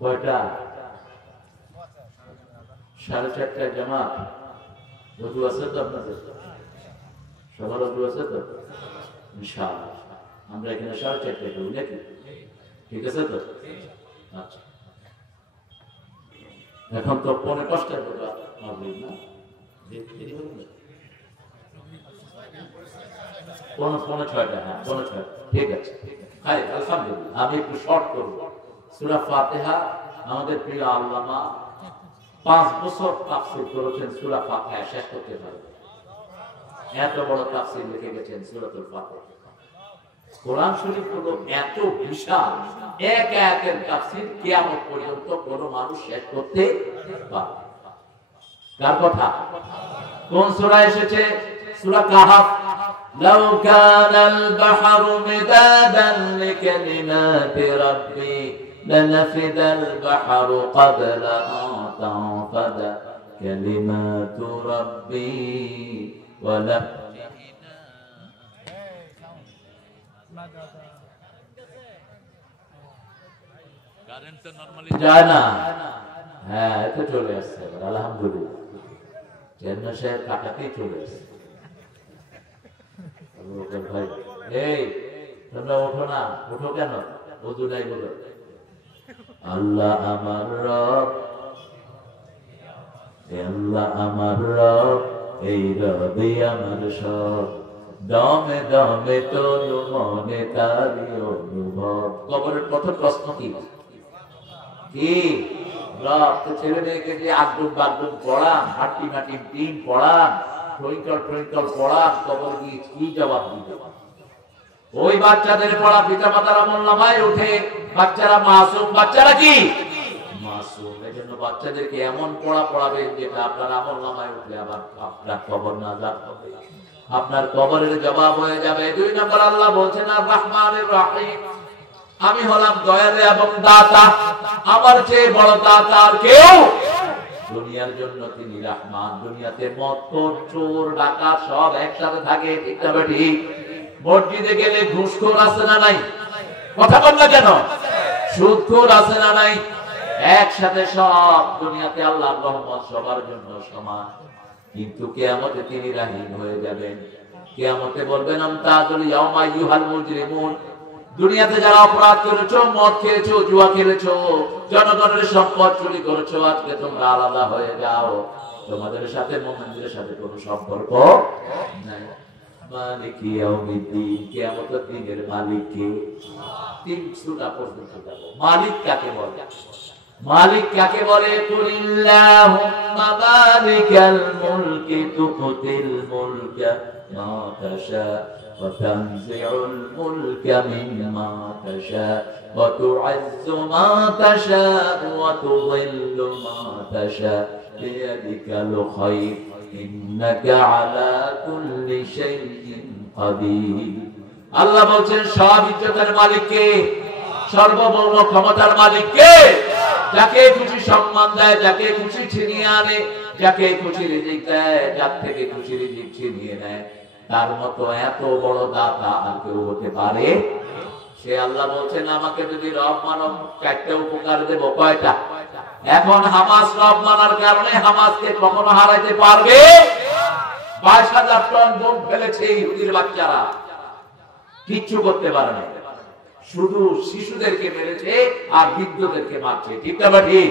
কয়টা 4:30 জামাত ওযু আছে তো আপনাদের সবার ওযু আছে তো ইনশাআল্লাহ আমরা এখানে 4:30 করি নাকি ঠিক আছে তো আচ্ছা এখন তো 5:45 বাজে মাগরিব না দেরি হলো না 5:45 হ্যাঁ 5:45 ঠিক আছে হাই আলহামদুলিল্লাহ আমি একটু শর্ট করব সূরা ফাতিহা আমাদের প্রিয় আল্লামা 5 বছর তাফসীর করেছেন সূরা ফাতিহা শেষ করতে পারবে এত বড় তাফসীর লিখে গেছেন সূরাতুল ফাতিহা কোরআন শরীফ হলো এত বিশাল এক আয়াতের তাফসীর কিয়ামত পর্যন্ত কোন মানুষ শেষ করতে পারবে কার কথা কোন সূরা এসেছে সূরা কাহফ লাউ কানাল বাহরু মিদাদান লিকালিমাতি রাব্বি লানাফিদাল বাহরু ক্বাবলা আন তানফাদা কালিমাতু রাব্বি ওয়ালা কারেন্ট তো নরমালি যায় না হ্যাঁ এটা চলে আসছে আলহামদুলিল্লাহ চেন্নাই শহর কাটাতেই চলে আসছে ভাই এই তোমরা ওঠো না ওঠো কেন ওযু নাই বলো আল্লাহ আমার রব আল্লাহ আমার রব এই রবই আমার সব দমে দমে তোর মনে তারি অনুভব কবরের প্রথম প্রশ্ন কি রব তো ছেলে মেয়েকে যে আগ্রহ বাগ্রহ পড়ান মাটি মাটি টিন পড়ান টুইঙ্কল টুইঙ্কল পড়ান কবর গিয়ে কি জবাব দিবে ওই বাচ্চাদের পড়া পিতা মাতার আমলনামায় ওঠে বাচ্চারা মাসুম বাচ্চারা কি মাসুম এজন্য বাচ্চাদেরকে এমন পড়া পড়াবে যেটা আপনার আমলনামায় উঠলে আবার আপনার কবর না যাবে আপনার কবরের জবাব হয়ে যাবে 2 নম্বর আল্লাহ বলেন আর রহমানির রহিম আমি হলাম দয়ালু এবং দাতা আমার চেয়ে বড় দাতা আর কেউ দুনিয়ার জন্য তিনি রহমান দুনিয়াতে মদ চোর ডাকাত সব একসাথে থাকে ঠিক না ঠিক মসজিদে গেলে ঘুষখোর আছে না নাই কথা বল না কেন সুদখোর আছে না নাই একসাথে সব দুনিয়াতে আল্লাহর রহমত সবার জন্য সমান কিন্তু কিয়ামতে তিনি রাহিম হয়ে যাবেন কিয়ামতে বলবেন আমতাজুল ইয়াউমা আইয়ুহাল মুজরিমুন দুনিয়াতে যারা অপরাধ করেছো মদ খেয়েছো জুয়া খেলেছো জনগণের সম্পদ চুরি করেছো আজকে তোমরা আলাদা হয়ে যাও তোমাদের সাথে মুমিনদের সাথে কোনো সম্পর্ক নাই মালিক ইয়াউমিদ্দিন কিয়ামতের দিনের মালিক কে 3 সূরা পর্যন্ত যাব মালিক কাকে বলে মালিক কাকে বলে কুলিল্লাহুম্মা মালিকাল মুলকি তুতিল মুলকা মা তাশা ওয়া তানজিউল মুলকা মিম্মা তাশা ওয়া তু'ইজ্জু মা তাশা ওয়া তুযিল্লু মা তাশা বিয়াদিকাল খায়র ইন্নাকা আলা কুল্লি শাইইন কাদির আল্লাহ বলেন সব ইজ্জতের মালিক কে সর্বভৌম ক্ষমতার মালিক কে যাকে খুশি সম্মান দেয় যাকে খুশি ছিনিয়ে আনে যাকে খুশি রিজিক দেয় যার থেকে খুশি রিজিক ছিনিয়ে নেয় তার মতো এত বড় দাতা আর কেউ হতে পারে সে আল্লাহ বলছেন আমাকে যদি রব মানো 4টা উপকার দেব কয়টা এখন হামাস রব মানার কারণে হামাসকে কখনো হারাইতে পারবে 22,000 টন বোম ফেলেছে ইহুদির বাচ্চারা কিচ্ছু করতে পারে না শুধু শিশুদেরকে মেরেছে আর বৃদ্ধদেরকে মারছে ঠিক না ঠিক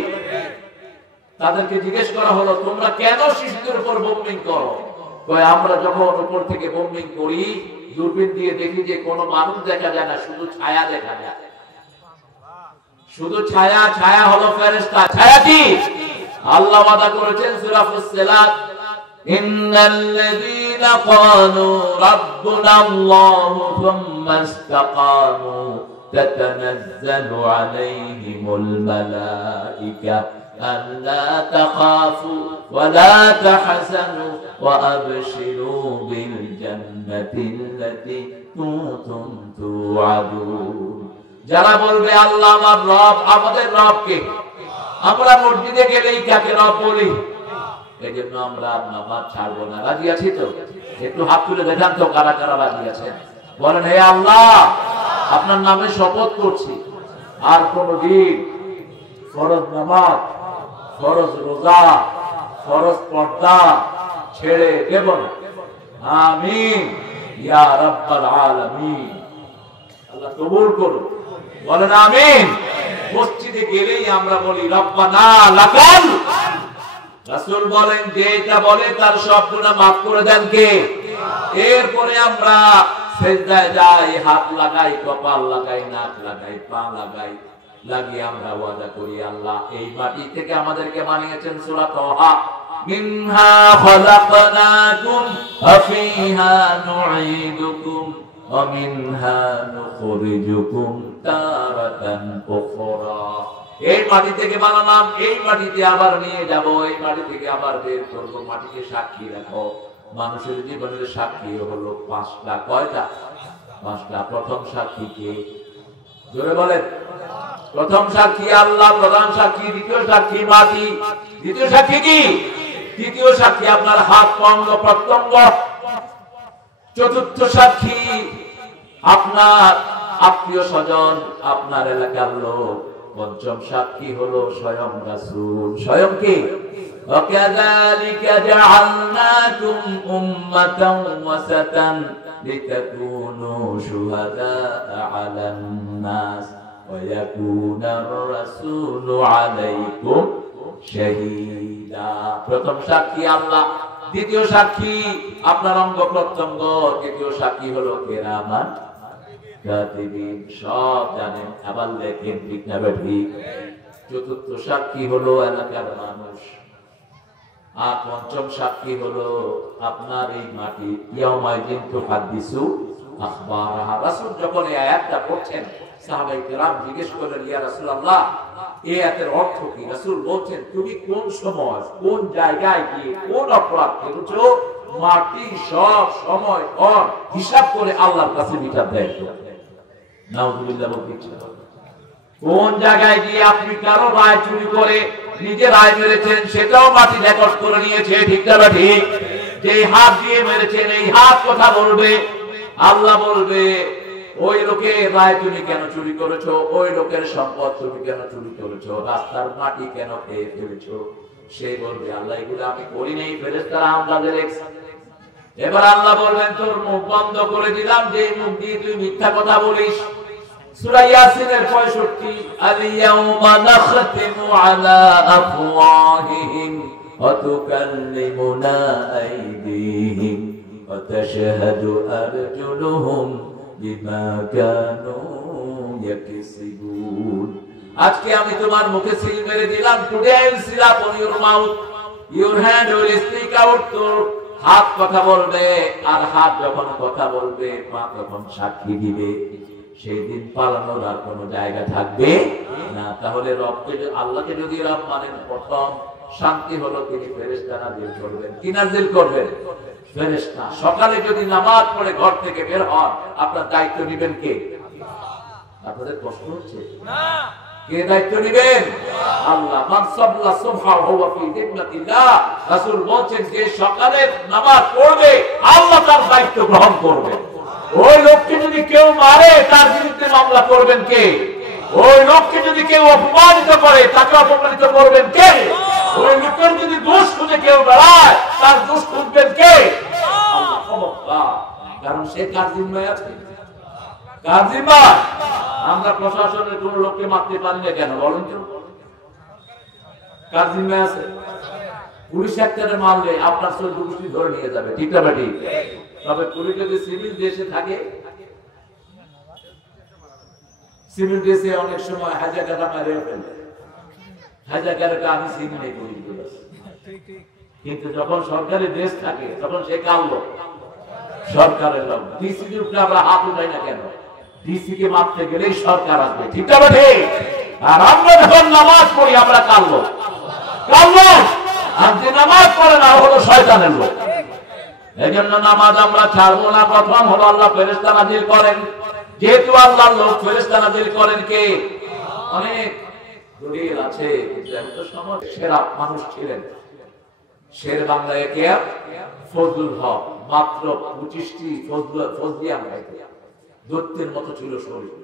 তাদেরকে জিজ্ঞেস করা হলো তোমরা কেন শিশুদের উপর বোম্বিং করো কয় আমরা যখন উপর থেকে বোম্বিং করি দূরবীন দিয়ে দেখি যে কোনো মানুষ দেখা যায় না শুধু ছায়া দেখা যায় শুধু ছায়া ছায়া হলো ফেরেশতা ছায়া কি আল্লাহ ওয়াদা করেছেন সূরা ফুসসিলাত ইন্নাল্লাযীনা ক্বালু রাব্বুনা আল্লাহু সুম্মা ইসতাকামু তাতানাজ্জালু আলাইহিমুল মালায়েকা আল্লা তাখাফু ওয়া লা তাহজানু ওয়া আবশিরু বিল জান্নাতিল্লাতী কুনতুম তুআদুন। যারা বলবে আল্লাহ আমার রব, আমাদের রব কে? আমরা মসজিদে গেলেই কাকে রব বলি? এই জন্য আমরা নামাজ ছাড়বো না। রাজি আছি তো? একটু হাত তুলে দেখান তো কারা কারা রাজি আছেন। বলেন, হে আল্লাহ, আপনার নামে শপথ করছি আর কোনদিন ফরজ নামাজ, ফরজ রোজা, ফরজ পর্দা ছেড়ে দেব না। আমিন ইয়া রাব্বাল আলামিন। আল্লাহ কবুল করুন। বলেন আমিন। মসজিদে গেলেই আমরা বলি রব্বানা লাকাল। রাসূল বলেন, যে এটা বলে তার সব গুনাহ মাফ করে দেন কে? এরপরে আমরা সিজদায় যাই, হাত লাগাই, কপাল লাগাই, নাক লাগাই, পা লাগাই, লাগিয়ে আমরা ওয়াদা করি আল্লাহ এই মাটি থেকে আমাদেরকে বানিয়েছেন। সূরা তাহা, মিনহা খালাকনাকুম ওয়া ফিহা নুঈদুকুম ওয়া মিনহা নুখরিজুকুম তারাতান উখরা। এই মাটি থেকে বানালাম, এই মাটিতে আবার নিয়ে যাব, এই মাটি থেকে আবার বের করব। মাটিকে সাক্ষী রাখো। মানুষের জীবনের সাক্ষী হলো পাঁচটা। কয়টা? পাঁচটা। প্রথম সাক্ষী কে? জোরে বলেন। প্রথম সাক্ষী আল্লাহ, প্রধান সাক্ষী, দ্বিতীয় সাক্ষী মাটি, দ্বিতীয় সাক্ষী কি? তৃতীয় সাক্ষী আপনার হাত, অঙ্গ প্রত্যঙ্গ, চতুর্থ সাক্ষী আপনার আত্মীয় স্বজন, আপনার এলাকার লোক, পঞ্চম সাক্ষী হলো স্বয়ং রাসূল। স্বয়ং কি? ওয়াকাযালিকা জাআলনাকুম উম্মাতান ওয়াসাতান লিতাকুনু শুহাদাআ আলান নাস ওয়া ইয়াকুনার রাসূলু আলাইকুম শাহীদা। প্রথম সাক্ষী আল্লাহ, দ্বিতীয় সাক্ষী আপনার অঙ্গ প্রত্যঙ্গ, তৃতীয় সাক্ষী হলো কিরামান কাতিবিন। সব জানেন, আবার লেখেন, ঠিক না ঠিক? চতুর্থ সাক্ষী হলো এলাকার মানুষ, আর পঞ্চম সাক্ষী হলো আপনার এই মাটি। ইয়াউমাইযিন তুহাদ্দিসু আখবারাহা। রাসূল যখন এই আয়াতটা পড়ছেন, সাহাবায়ে কেরাম জিজ্ঞেস করলেন, ইয়া রাসূলুল্লাহ, এই আয়াতের অর্থ কি? রাসূল বলছেন, তুমি কোন সময়, কোন জায়গায় গিয়ে কোন অপরাধ করেছো, মাটি সব সময় ওর হিসাব করে আল্লাহর কাছে বিচার দেয়। নাউযুবিল্লাহ বলতেছে, কোন জায়গায় গিয়ে আপনি কারো রায় চুরি করে নিজে রায় মেরেছেন, সেটাও মাটি রেকর্ড করে নিয়েছে, ঠিক না ঠিক? যে হাত দিয়ে মেরেছেন, এই হাত কথা বলবে। আল্লাহ বলবে, ওই লোকের রায় তুমি কেন চুরি করেছো, ওই লোকের সম্পদ তুমি কেন চুরি করেছো, রাস্তার মাটি কেন খেয়ে ফেলেছো। সে বলবে, আল্লাহ এগুলো আমি করি নাই, ফেরেশতারা আমাদের দেখছে। এবার আল্লাহ বলবেন, তোর মুখ বন্ধ করে দিলাম, যে মুখ দিয়ে তুই মিথ্যা কথা বলিস। সূরা ইয়াসিনের 65, আল-ইয়াউমা নাখতিমু আলা আফওয়াহিহিম ওয়া তুকাল্লিমুনা আইদিহিম ওয়া তাশহাদু আরজুলুহুম বিমা কানু ইয়াকসিবুন। আজকে আমি তোমার মুখে সিল মেরে দিলাম। টুডে আই উইল সিল আপন your mouth, your hand will speak out. তোর হাত কথা বলবে, আর হাত যখন কথা বলবে, পা তখন সাক্ষী দিবে। সেই দিন পালানোর আর কোন জায়গা থাকবে না। তাহলে রবকে, আল্লাহকে যদি রব মানেন, প্রথম শান্তি হলো তিনি ফেরেশতা নাযিল করবেন। কি নাযিল করবেন? ফেরেশতা। সকালে যদি নামাজ পড়ে ঘর থেকে বের হন, আপনার দায়িত্ব নেবেন কে? আপনাদের প্রশ্ন হচ্ছে না, কে দায়িত্ব নেবেন? আল্লাহ। মান সাল্লা সুবহা হুয়া ফি যিম্মাতিল্লাহ। রাসূল বলেন, যে সকালে নামাজ পড়বে, আল্লাহ তার দায়িত্ব গ্রহণ করবে। ওই লোককে যদি কেউ মারে, তার বিরুদ্ধে মামলা করবেন কে? ওই লোককে যদি কেউ অপমানিত করে, তাকে অপমানিত করবেন কে? ওই লোকের যদি দোষ খুঁজে কেউ বেড়ায়, তার দোষ খুঁজবেন কে? আল্লাহ। খবরদার, কারণ সে কার জিম্মায় আছে? কার জিম্মায়? আমরা প্রশাসনের কোন লোককে মারতে পারি না কেন বলেন তো? কার জিম্মায় আছে? পুলিশ একটারে মারলে আপনার 14 গোষ্ঠী ধরে নিয়ে যাবে, ঠিক না ঠিক? তবে পুলিশ যদি সিভিল দেশে থাকে, সিভিল দেশে অনেক সময় হাজাকারা মারে ফেলে। হাজাকারাকে আমি চিনি নেই পুলিশ। কিন্তু যখন সরকারি দেশ থাকে তখন সে কাল লোক, সরকারের লোক। ডিসির উপরে আমরা হাত উঠাই না কেন? ডিসি কে মারতে গেলেই সরকার আসবে, ঠিক না ঠিক? আর আমরা যখন নামাজ পড়ি আমরা কাল লোক, কাল লোক। আর যে নামাজ পড়ে না হলো শয়তানের লোক। এই জন্য নামাজ আমরা ছাড়বো না। প্রথম হলো আল্লাহ ফেরেশতা নাজিল করেন, যেহেতু আল্লাহর লোক ফেরেশতা নাজিল করেন কে? অনেক দলিল আছে, কিন্তু একটা সময় সেরা মানুষ ছিলেন শের বাংলায় কে? ফজলুল হক। মাত্র 25টি ফজলিয়াম গাইতেন। দৈত্যের মতো ছিল শরীর,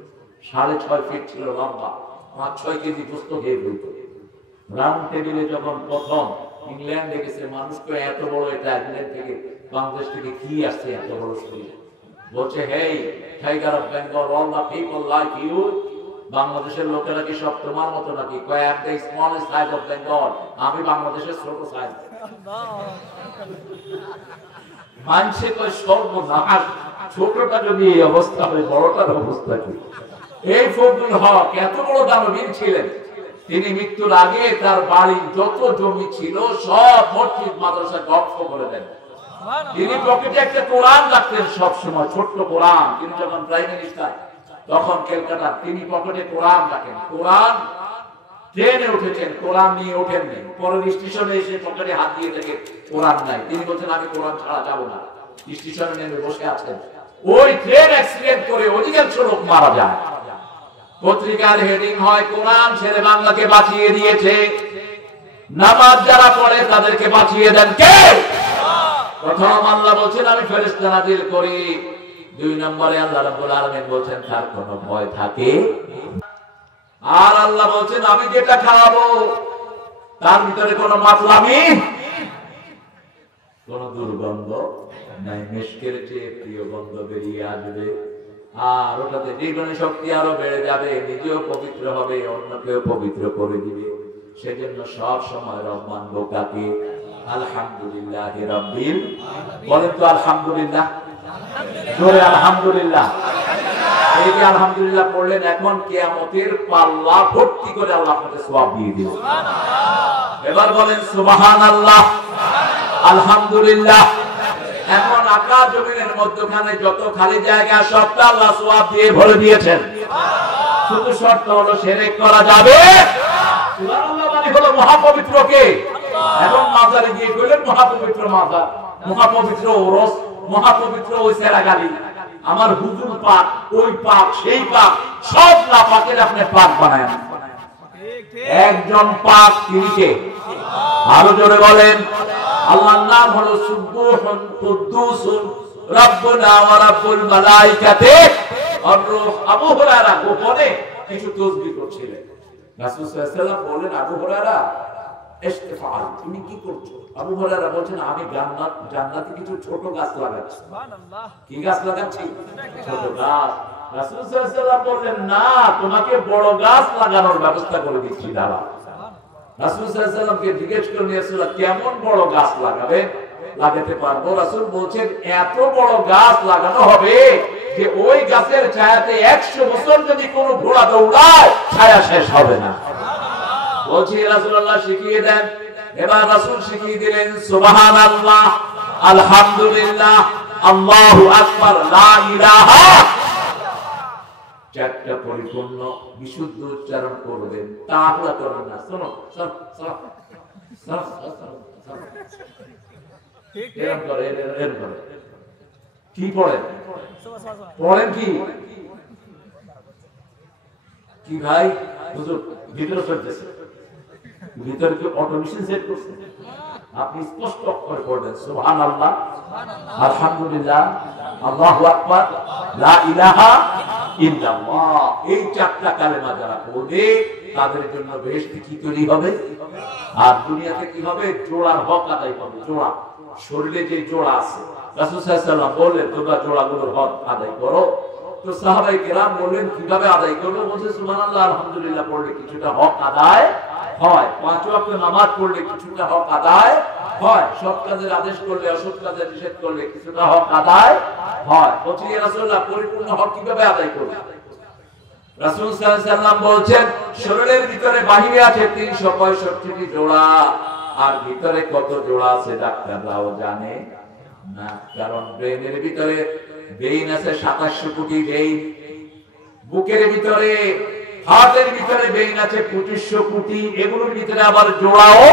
6.5 ফিট ছিল লম্বা, 5-6 কেজি পুস্তক খেয়ে বইত। রাউন্ড টেবিলে যখন প্রথম ইংল্যান্ডে গেছে, মানুষকে এত বড়, এটা ইংল্যান্ড থেকে বাংলাদেশ থেকে কি আসছে এত বড় শরীর? বলছে, hey tiger of Bengal, all the people like you. বাংলাদেশের লোকেরা কি সব তোমার মতো নাকি? কয় am the smallest size of Bengal, আমি বাংলাদেশের ছোট সাইজ। মানছে কয় সর্বনাশ, ছোটটা যদি এই অবস্থা হয় বড়টার অবস্থা কি? এই ফজলুল হক এত বড় দানবীর ছিলেন। তিনি মৃত্যুর আগে তার বাড়ির যত জমি ছিল সব মসজিদ মাদ্রাসা গপ্প করে দেন। তিনি পকেটে একটা কোরআন রাখতেন সবসময়, ছোট্ট কোরআন। তিনি যখন প্রাইম মিনিস্টার তখন ক্যালকাটা, তিনি পকেটে কোরআন রাখেন। কোরআন ট্রেনে উঠেছেন, কোরআন নিয়ে ওঠেননি। পরের স্টেশনে এসে পকেটে হাত দিয়ে থেকে কোরআন নাই। তিনি বলছেন, আমি কোরআন ছাড়া যাবো না। স্টেশনে নেমে বসে আছেন। ওই ট্রেন অ্যাক্সিডেন্ট করে অধিকাংশ লোক মারা যায়। পত্রিকার হেডিং হয়, কোরআন ছেড়ে বাংলাকে বাঁচিয়ে দিয়েছে। নামাজ যারা পড়ে তাদেরকে বাঁচিয়ে দেন কে? প্রথম আল্লাহ বলছেন, আমি ফেরেশতা নাজিল করি। 2 নম্বরে আল্লাহ রাব্বুল আলামিন বলছেন, তার কোনো ভয় থাকে? আর আল্লাহ বলছেন, আমি যেটা খাওয়াবো তার ভিতরে কোনো মাতলামি, কোন দুর্গন্ধ নাই। মিশকের চেয়ে প্রিয় গন্ধ বেরিয়ে আসবে, আর ওটাতে জীবনী শক্তি আরো বেড়ে যাবে, নিজেও পবিত্র হবে, অন্যকেও পবিত্র করে দিবে। সেজন্য সব সময় রহমান বোকাকে আলহামদুলিল্লাহ রাব্বিল, বলেন তো আলহামদুলিল্লাহ, জোরে আলহামদুলিল্লাহ। এই যে আলহামদুলিল্লাহ পড়লেন, এখন কিয়ামতের পাল্লা ভর্তি করে আল্লাহ আপনাকে সওয়াব দিয়ে দিবে। এবার বলেন সুবহানাল্লাহ, আলহামদুলিল্লাহ। এখন আকাশ জমিনের মধ্যখানে যত খালি জায়গা সবটা আল্লাহ সওয়াব দিয়ে ভরে দিয়েছেন। শুধু শর্ত হলো শিরক করা যাবে। সুবহানাল্লাহ মানে হলো মহাপবিত্র কে? এখন মাজারে গিয়ে কইলেন মহাপবিত্র মাজার, মহাপবিত্র ওরস, মহাপবিত্র ওই সেরাগালি। আমার হুজুর পাক, ওই পাক, সেই পাক, সব না পাকের আপনি পাক বানায়। একজন পাক, তিনি কে? আরো জোরে বলেন। আল্লাহর নাম হলো সুবহান কুদ্দুসুন রাব্বুনা ওয়া রাব্বুল মালাইকাতি ওয়ার রূহ। আবু হুরায়রা গোপনে কিছু তাসবিহ করছিলেন। রাসূল সাল্লাল্লাহু আলাইহি ওয়াসাল্লাম বলেন, আবু হুরায়রা ইস্তিফাল, তুমি কি করছো? আবু হুরায়রা বলেন, আমি জান্নাতে কিছু ছোট গাছ লাগাচ্ছি। সুবহানাল্লাহ। কি গাছ লাগাচ্ছি? ছোট গাছ। রাসূল সাল্লাল্লাহু আলাইহি ওয়াসাল্লাম বলেন, না, তোমাকে বড় গাছ লাগানোর ব্যবস্থা করে দিচ্ছি, দাঁড়াও। রাসূল সাল্লাল্লাহু আলাইহি ওয়াসাল্লামকে জিজ্ঞেস করলেন, ইয়া রাসূলুল্লাহ, কেমন বড় গাছ লাগাতে পারবো? রাসূল বলছেন, এত বড় গাছ লাগানো হবে যে ওই গাছের ছায়াতে 100 বছর যদি কোনো ঘোড়া দৌড়ায় ছায়া শেষ হবে না। বলছি রাসূলুল্লাহ শিখিয়ে দেন। এবার রাসূল শিখিয়ে দিলেন, সুবহানাল্লাহ, আলহামদুলিল্লাহ, আল্লাহু আকবার, লা ইলাহা। চারটা পরিপূর্ণ বিশুদ্ধ উচ্চারণ করবেন, তাহলে করবেন না। শোনো, কি পড়েন? পড়েন কি? কি ভাই হুজুর ভিতরে চলতেছে, ভিতরে কি অটোমেশন সেট করছে? আপনি স্পষ্ট অক্ষরে পড়বেন, সুবহানাল্লাহ, আলহামদুলিল্লাহ, আল্লাহু আকবার, লা ইলাহা ইল্লাল্লাহ। এই চারটা কালেমা যারা পড়বে তাদের জন্য বেহেশতে কি তৈরি হবে? আর দুনিয়াতে কি হবে? জোড়ার হক আদায় হবে। জোড়া, শরীরে যে জোড়া আছে, রাসূল সাল্লাল্লাহু আলাইহি ওয়াসাল্লাম বললেন, তোমরা জোড়াগুলোর হক আদায় করো। তো সাহাবায়ে কেরাম বললেন, কিভাবে আদায় করব? বলছে, সুবহানাল্লাহ, আলহামদুলিল্লাহ পড়লে কিছুটা হক আদায় হয়। 5 ওয়াক্ত নামাজ পড়লে কিছুটা হক আদায় হয়। সৎ কাজের আদেশ করলে, অসৎ কাজের নিষেধ করলে কিছুটা হক আদায় হয়। বলছি, ইয়া রাসূলুল্লাহ, পরিপূর্ণ হক কিভাবে আদায় করব? রাসূল সাল্লাল্লাহু আলাইহি ওয়াসাল্লাম বলছেন, শরীরের ভিতরে বাহিরে আছে 365টি জোড়া। আর ভিতরে কত জোড়া আছে ডাক্তাররাও জানে না, কারণ ব্রেনের ভিতরে বেইন আছে 2700 কোটি বেইন, বুকের ভিতরে হার্টের ভিতরে বেইন আছে 2500 কোটি, এগুলোর ভিতরে আবার জোড়াও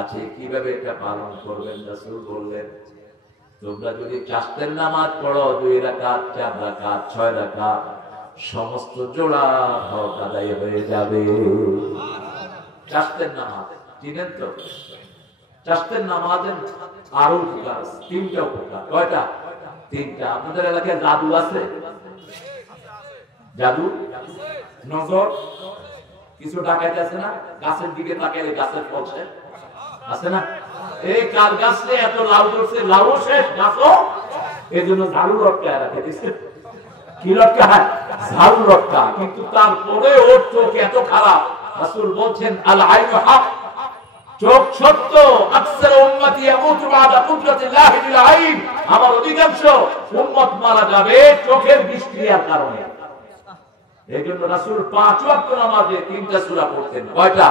আছে। কিভাবে এটা পালন করবেন? রাসূল বললেন, তোমরা যদি চাস্তের নামাজ পড়ো 2 রাকাত 4 রাকাত 6 রাকাত, সমস্ত জোড়া হক আদায় হয়ে যাবে। চাস্তের নামাজ চিনেন তো? চাস্তের নামাজের আরো উপকার, 3টা উপকার। কয়টা? 3টা। আপনাদের এলাকায় জাদু আছে? জাদু নজর কিছু ডাকাত আছে না? গাছের দিকে তাকালে গাছের ফলছে আছে না? এই কার গাছে এত লাউ ধরছে, লাউ শেষ গাছও, এই জন্য ঝাড়ু লটকা রাখে দিচ্ছে। কি লটকা? ঝাড়ু লটকা। কিন্তু তারপরে ওর চোখ এত খারাপ, রাসূল বলছেন আল আইনু হক, চোখ সত্য। আকসার উম্মতি ইয়ামুতু বাদা কুদরাতিল্লাহি বিল আইন, আমার অধিকাংশ উম্মত মারা যাবে চোখের বিক্রিয়ার কারণে। এইজন্য রাসূল 5 ওয়াক্ত নামাজে 3টা সূরা পড়তেন। কয়টা?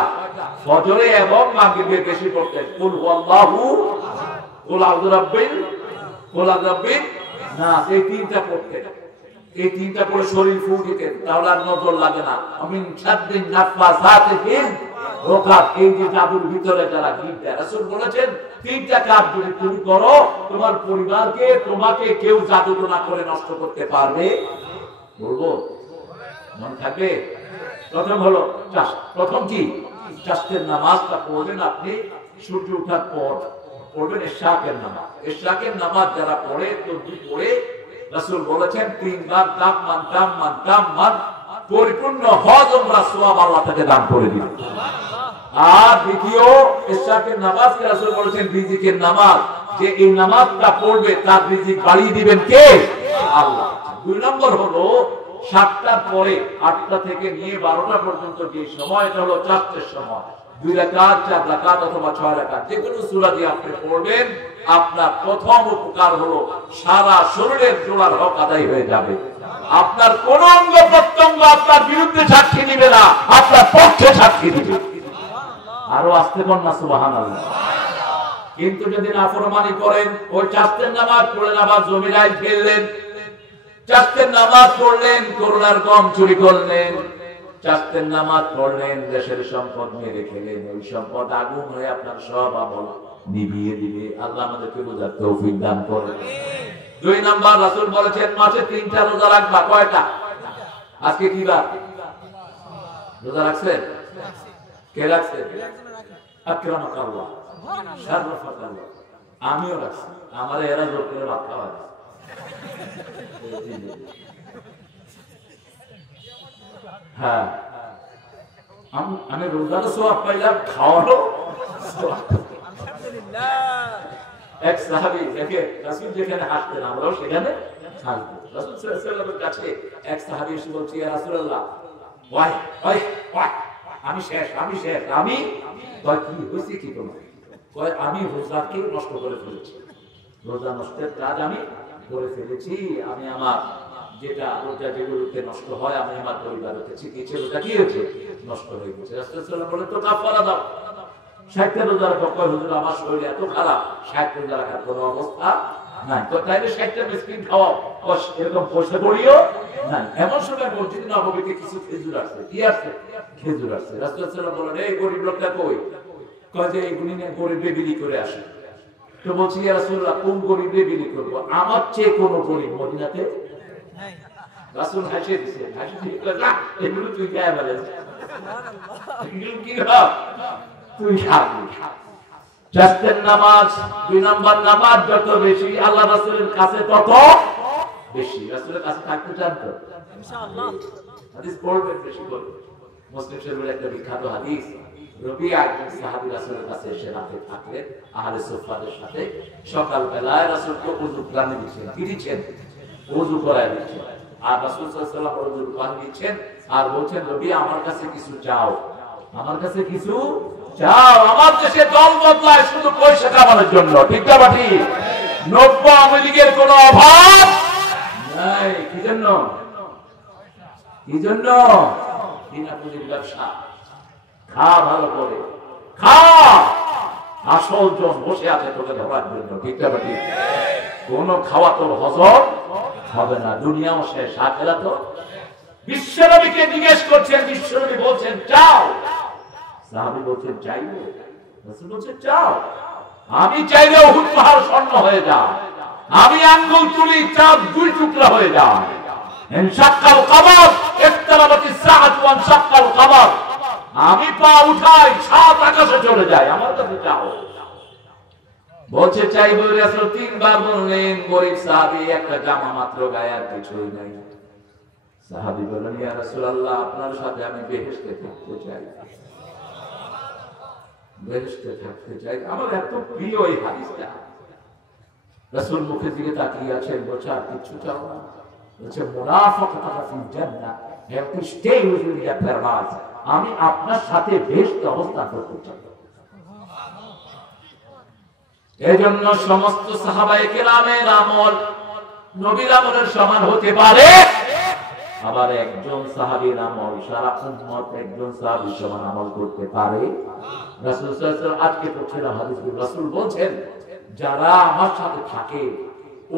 ফজরে এবং মাগরিবে বেশি পড়তেন। কুল হুয়াল্লাহু, কুল আউযু রাব্বিন নাস, এই 3টা পড়তেন। এই 3টা পড়ে শরীর ফু দিতেন, তাহলে আর নজর লাগে না। আমিন শাদ্দিন নাফাসাতি ফিল ওকাত, এই যে জাদুর ভিতরে যারা গিট দেয়, রাসূল বলেছেন 3টা কাজ যদি তুমি করো, তোমার পরিবারকে, তোমাকে কেউ জাদু না করে নষ্ট করতে পারবে। বলবো মন থাকবে? প্রথম হলো প্রথম কি? চাস্তের নামাজটা পড়বেন আপনি সূর্য ওঠার পর, পড়বেন ইশরাকের নামাজ। ইশরাকের নামাজ যারা পড়ে, তসবিহ পড়ে, রাসূল বলেছেন 3 বার তাম্মান পরিপূর্ণ হজ উমরা সওয়াব আল্লাহ তাকে দান করে দিবেন। আর দ্বিতীয় ইশরাকের নামাজকে রাসূল বলেছেন রিজিকের নামাজ, যে এই নামাজটা পড়বে তার রিজিক বাড়িয়ে দিবেন কে? আল্লাহ। 2 নম্বর হলো 7টার পরে 8টা থেকে নিয়ে 12টা পর্যন্ত যে সময়টা হলো চাস্তের সময়, 2 রাকাত 4 রাকাত অথবা 6 রাকাত যে কোনো সূরা দিয়ে আপনি পড়বেন, আপনার প্রথম উপকার হলো সারা শরীরের জোড়ার হক আদায় হয়ে যাবে। আপনার কোন অঙ্গ প্রত্যঙ্গ আপনার বিরুদ্ধে সাক্ষী দিবে না, আপনার পক্ষে সাক্ষী দিবে। আরো আসতে কোন না সুবহানাল্লাহ। কিন্তু যদি নাফরমানি করেন, ওই চাস্তের নামাজ পড়লেন আবার জমিরাই ফেললেন, চাস্তের নামাজ পড়লেন করুণার গম চুরি করলেন, চাস্তের নামাজ পড়লেন দেশের সম্পদ মেরে খেলেন, ওই সম্পদ আগুন হয়ে আপনার সব আমল নিভিয়ে দিবে। আল্লাহ আমাদেরকে বোঝার তৌফিক দান করেন। 2 নাম্বার রাসূল বলেছেন মাসে 3টা রোজা রাখবা। কয়টা? আজকে কি বার? রোজা রাখছেন? কে রাখছে? আকরামাকাল্লাহ, শাররাফাকাল্লাহ। আমিও রাখছি, আমারে এরা জোর করে ভাত খাওয়ায়। হ্যাঁ, আমি রোজার সওয়াব পাইলাম, খাওয়ারও সওয়াব। এক সাহাবী দেখে রাসূল যেখানে হাঁটতেন আমরাও সেখানে হাঁটতাম। রাসূল সাল্লাল্লাহু আলাইহি ওয়াসাল্লামের কাছে এক সাহাবী এসে বলছে, ইয়া রাসূলুল্লাহ, ওয়াই আমি শেষ। আমি কয় কি হইছে কি তোমার? কয় আমি রোজাকে নষ্ট করে ফেলেছি, রোজা নষ্টের কাজ আমি করে ফেলেছি। আমি আমার যেটা রোজা যেগুলোতে নষ্ট হয়, আমি আমার পরিবারকে চিকিৎসা রোজা কি হয়েছে? নষ্ট হয়ে গেছে। রাসূল সাল্লাল্লাহু আলাইহি ওয়াসাল্লাম বলেন তো কাফারা দাও। 60টা রোজা রাখো। কয় হুজুর আমার শরীর এত খারাপ, 60 রোজা রাখার কোনো অবস্থা নাই। তো তাইলে 60টা মিসকিন খাওয়াও, এরকম পয়সা করিও না। এমন সময় মসজিদ নববীতে কিছু খেজুর আছে। কি আছে? খেজুর আছে। রাসূল সাল্লাল্লাহু আলাইহি ওয়াসাল্লাম বলেন, এই গরিব লোকটা কই? কয় যে এইগুলি নিয়ে গরিবকে বিলি করে আসে। তো বলছি, ইয়া রাসূলুল্লাহ, কোন গরিবকে বিলি করব? আমার চেয়ে কোন গরিব মদিনাতে নাই। রাসূল হাসে দিছে, হাসি দিয়ে না, এগুলো তুই গায়ে বলে সুবহানাল্লাহ, এগুলো কি হবে? তুই খাবি। চাস্তের নামাজ 2 নাম্বার নামাজ যত বেশি আল্লাহ রাসূলের কাছে তত বেশি। রাসূলের কাছে থাকতে চান তো ইনশাআল্লাহ হাদিস পড়বেন, বেশি করবেন। মুসলিম শরীফের একটা বিখ্যাত হাদিস, রবিআ একজন সাহাবী রাসূলের কাছে এসে রাতে থাকলেন আহলে সুফফাদের সাথে। সকাল বেলায় রাসূলকে ওযু পানি দিচ্ছেন, ওযু করায় দিচ্ছেন। আর রাসূল সাল্লাল্লাহু আলাইহি ওয়াসাল্লাম ওযু পানি দিচ্ছেন আর বলছেন, রবিআ আমার কাছে কিছু চাও, আমার কাছে কিছু চাও। আমার দেশে দল বদলায় শুধু পয়সা কামানোর জন্য, ঠিক না বাটি? নব্য আওয়ামী লীগের কোনো অভাব নাই। কি জন্য? বিনা পুঁজির ব্যবসা। খা ভালো করে, খা, আসল জন বসে আছে তোকে ধরার জন্য। ঠিক না ঠিক? কোন খাওয়া তোর হজম হবে না, দুনিয়াও শেষ, আখিরাতও। বিশ্বনবীকে জিজ্ঞেস করছেন, বিশ্বনবী বলছেন চাও। সাহাবী বলছেন চাইবো। রাসূল বলছেন চাও। আমি চাইলে উহুদ পাহাড় স্বর্ণ হয়ে যায়, আমি আঙ্গুল তুলি চাঁদ 2 টুকরা হয়ে যায়। ইনশাক্কাল কমর ইকতারাবাতিস সাআতু ওয়া ইনশাক্কাল কমর, আমি পা উঠাই সাত আকাশে চলে যায়, আমার কাছে চাও। বলছে চাইবো। রাসূল 3 বার বললেন। গরীব সাহাবী, একটা জামা মাত্র গায়ে, আর কিছুই নাই। সাহাবী বললেন ইয়া রাসূলুল্লাহ, আপনার সাথে আমি বেহেশতে থাকতে চাই, বেহেশতে থাকতে চাই। আমার এত প্রিয় এই হাদিসটা। রাসূল মুখের দিকে তাকিয়ে আছেন, বলছে আর কিছু চাও না? বলছে মুনাফিকুনা feel Jannah, you have to stay with me in paradise, আমি আপনার সাথে বেহেশতে অবস্থান করতে চাই। এজন্য সমস্ত সাহাবায়ে কেরামের আমল নবীর আমলের সমান হতে পারে, আবার একজন সাহাবীর আমল সারা উম্মত একজন সাহাবীর সমান আমল করতে পারে। রাসূল সাল্লাল্লাহু আলাইহি ওয়াসাল্লাম আজকে পড়ছিলাম হাদিসে, রাসূল বলছেন যারা আমার সাথে থাকে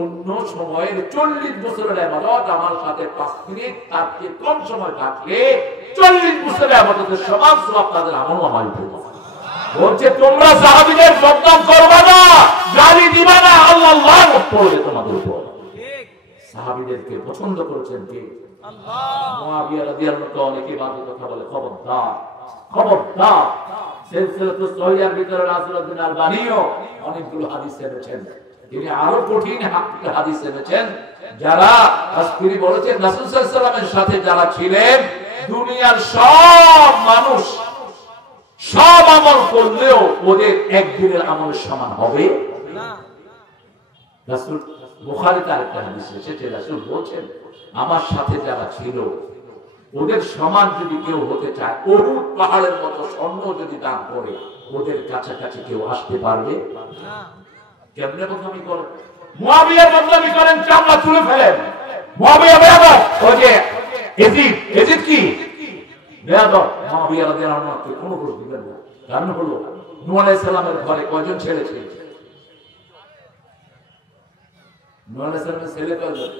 অন্য সময়ের 40 বছরের ইবাদত আমার সাথে 5 মিনিট তার চেয়ে কম সময় থাকলে 40 বছরের ইবাদতের সমান সওয়াব তাদের আমলনামায় পড়বে। বলছে তোমরা সাহাবীদের বদনাম করবে না, গালি দিবে না, আল্লাহ লানত পড়বে তোমাদের উপর। ঠিক। সাহাবীদেরকে পছন্দ করেছেন কে? আল্লাহ। মুআবিয়া রাদিয়াল্লাহু তাআলা অনেকে বাজে কথা বলে, খবরদার, খবরদার। সিলসিলাতুস সহিহার ভিতরে রাসূলুল্লাহ আলবানীও অনেকগুলো হাদিস এনেছেন, তিনি আরো কঠিন হাদিস এনেছেন। যারা আসকিরি বলেছেন রাসূল সাল্লাল্লাহু আলাইহি ওয়াসাল্লামের সাথে যারা ছিলেন, দুনিয়ার সব মানুষ সব আমল করলেও ওদের একদিনের আমলের সমান হবে না। রাসূল বুখারীতে আরেকটা হাদিস এসেছে, রাসূল বলেছেন আমার সাথে যারা ছিল ওদের সমান যদি কেউ হতে চায়, উহুদ পাহাড়ের মতো স্বর্ণ যদি দান করে, ওদের কাছাকাছি কেউ আসতে পারবে না। কেমনে বদনামি করেন? মুআবিয়ার বদনামি করেন, চামড়া তুলে ফেলেন। মুআবিয়া বেয়াদব, ওই যে এজিদ কি বেয়াদব, মুআবিয়া রাদিয়াল্লাহু আনহু কোনো দোষ দিবেন না। কারণ হলো নূহ আলাইহিস সালামের ঘরে কয়জন ছেলে ছিল? নূহ আলাইহিস সালামের ছেলে কয়জন?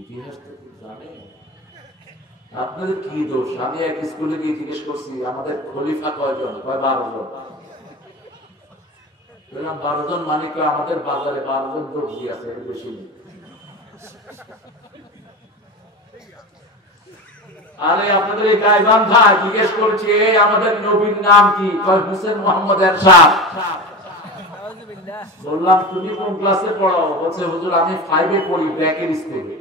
ইতিহাস তো জানেন। আপনাদের কি দোষ? আমি এক স্কুলে গিয়ে জিজ্ঞেস করছি আমাদের খলিফা কয়জন? কয় 12 জন। বললাম 12 জন মানে কি আমাদের বাজারে 12 জন দর্জি আছে, এর বেশি নেই। আরে আপনাদের এই গায়বান্ধা জিজ্ঞেস করছি আমাদের নবীর নাম কি? কয় হোসেন মোহাম্মদ এরশাদ। বললাম তুমি কোন ক্লাসে পড়ো? বলছে হুজুর আমি 5 এ পড়ি, ব্র্যাকের স্কুলে।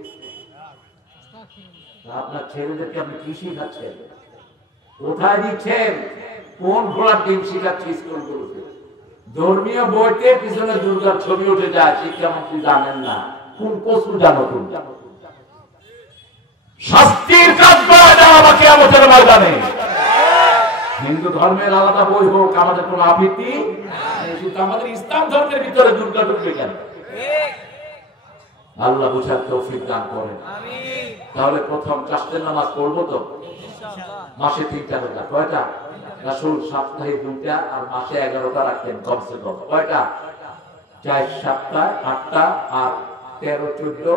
আপনার ছেলেদেরকে আপনি কি শিখাচ্ছেন? কোথায় দিচ্ছেন? কোন ঘোড়ার ডিম শিখাচ্ছি স্কুলগুলোতে? ধর্মীয় বইতে পিছনে দুর্গার ছবি উঠে যায়, শিক্ষামন্ত্রী জানেন না। কোন কসু জানো তুমি? শাস্তির কাজ করা যায় আমাকে কিয়ামতের ময়দানে। হিন্দু ধর্মের আলাদা বই হোক, আমাদের কোনো আপত্তি নেই, কিন্তু আমাদের ইসলাম ধর্মের ভিতরে দুর্গা ঢুকবে কেন? আল্লাহ বুঝার তৌফিক দান করেন। আমিন। তাহলে প্রথম চাষের নামাজ পড়বো তো ইনশাআল্লাহ। মাসে 3টা রোজা। কয়টা? রাসূল সপ্তাহে 2টা আর মাসে 11টা রাখতেন কমসে কম। কয়টা? 4 সপ্তাহে 8টা আর 13 14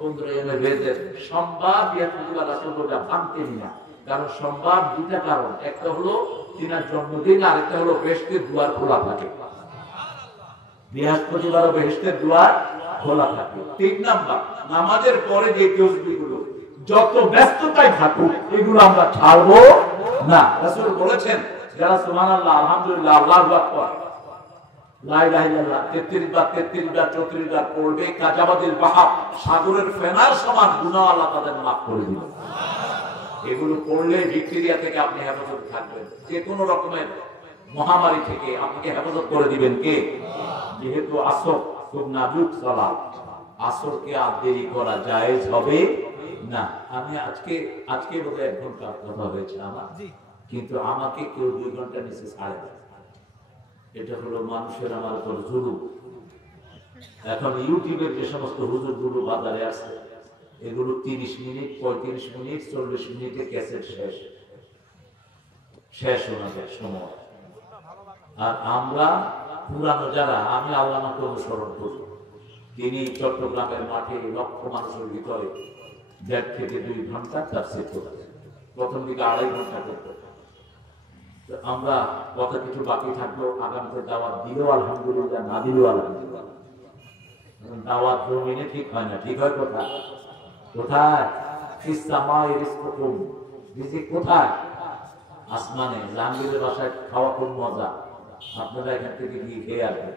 15 এর বেজে সোমবার বৃহস্পতিবার রাসূল রোজা ভাঙতেন না। কারণ সোমবার 2টা কারণ, একটা হলো তিনার জন্মদিন, আর একটা হলো বেহেশতের দুয়ার খোলা থাকে। বৃহস্পতিবার বেহেশতের দুয়ার খোলা থাকে। 3 নাম্বার, নামাজের পরে যে তাসবিহগুলো যত ব্যস্ততায় থাকুক এগুলো আমরা ছাড়বো না। রাসূল বলেছেন যারা সুবহানাল্লাহ, আলহামদুলিল্লাহ, আল্লাহু আকবার, লা ইলাহা ইল্লাল্লাহ 33 বার 34 বার পড়বে, কাজাবাদিল বাহার, সাগরের ফেনার সমান গুনাহ আল্লাহ তাদের মাফ করে দিবেন। এগুলো পড়লে ব্যাকটেরিয়া থেকে আপনি হেফাজত থাকবেন, যে কোনো রকমের মহামারী থেকে আপনাকে হেফাজত করে দিবেন কে? যেহেতু আসর খুব নাজুক সালাত, আসরকে আর দেরি করা জায়েজ হবে না। আমি আজকে বোধহয় 1 ঘন্টা কথা হয়েছে আমার, কিন্তু আমাকে কেউ 2 ঘন্টা নিচে ছাড়ে না। এটা হলো মানুষের আমার উপর জুলুম। এখন ইউটিউবের যে সমস্ত হুজুরগুলো বাজারে আছে, এগুলো 30 মিনিট 35 মিনিট 40 মিনিটে ক্যাসেট শেষ ওনাদের সময়। আর আমরা পুরানো যারা, আমি আল্লামাকে অনুসরণ করি। তিনি চট্টগ্রামের মাঠে লক্ষ মানুষের ভিতরে 1.5 থেকে 2 ঘন্টা তাফসীর করতেন। প্রথম দিকে 2.5 ঘন্টা করতেন। আমরা কত কিছু বাকি থাকলো, আগামীতে দাওয়াত দিলেও আলহামদুলিল্লাহ, না দিলেও আলহামদুলিল্লাহ। দাওয়াত জমিনে ঠিক হয় না, ঠিক হয় কোথায়? কোথায়? কোথায়? আসমানে। জাহাঙ্গীরের বাসায় খাওয়া খুব মজা, আপনারা এখান থেকে গিয়ে খেয়ে আসবেন।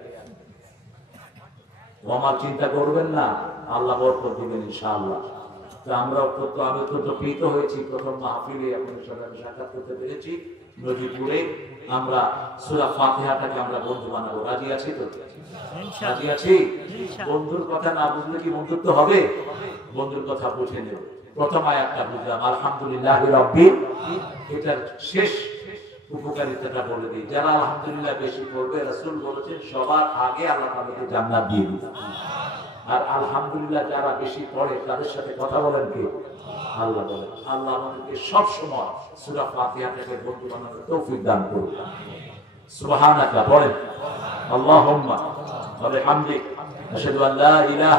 আমার চিন্তা করবেন না, আল্লাহ বরকত দিবেন ইনশাআল্লাহ। তো আমরা আমি অত্যন্ত প্রীত হয়েছি, প্রথম মাহফিলে আপনাদের সাথে আমি সাক্ষাৎ করতে পেরেছি নজিপুরে। আমরা সূরা ফাতিহাটাকে আমরা বন্ধু বানাবো, রাজি আছি তো? রাজি আছি। বন্ধুর কথা না বুঝলে কি বন্ধুত্ব হবে? বন্ধুর কথা বুঝে নেব। প্রথম আয়াতটা বুঝলাম, আলহামদুলিল্লাহি রাব্বিল। এটার শেষ উপকারিতাটা বলে দিই। যারা আলহামদুলিল্লাহ বেশি পড়বে, রাসূল বলেছেন সবার আগে আল্লাহ তাদেরকে জান্নাত দিয়ে দিবেন। আর আলহামদুলিল্লাহ যারা বেশি পড়ে তাদের সাথে কথা বলেন কে? আল্লাহ বলেন। আল্লাহ আমাদেরকে সব সময় সূরা ফাতিহা থেকে বন্ধু বানানোর তৌফিক দান করুন। সুবহানাকা বলেন, আল্লাহুম্মা ওয়া বিহামদিক, আশহাদু আল্লা ইলাহা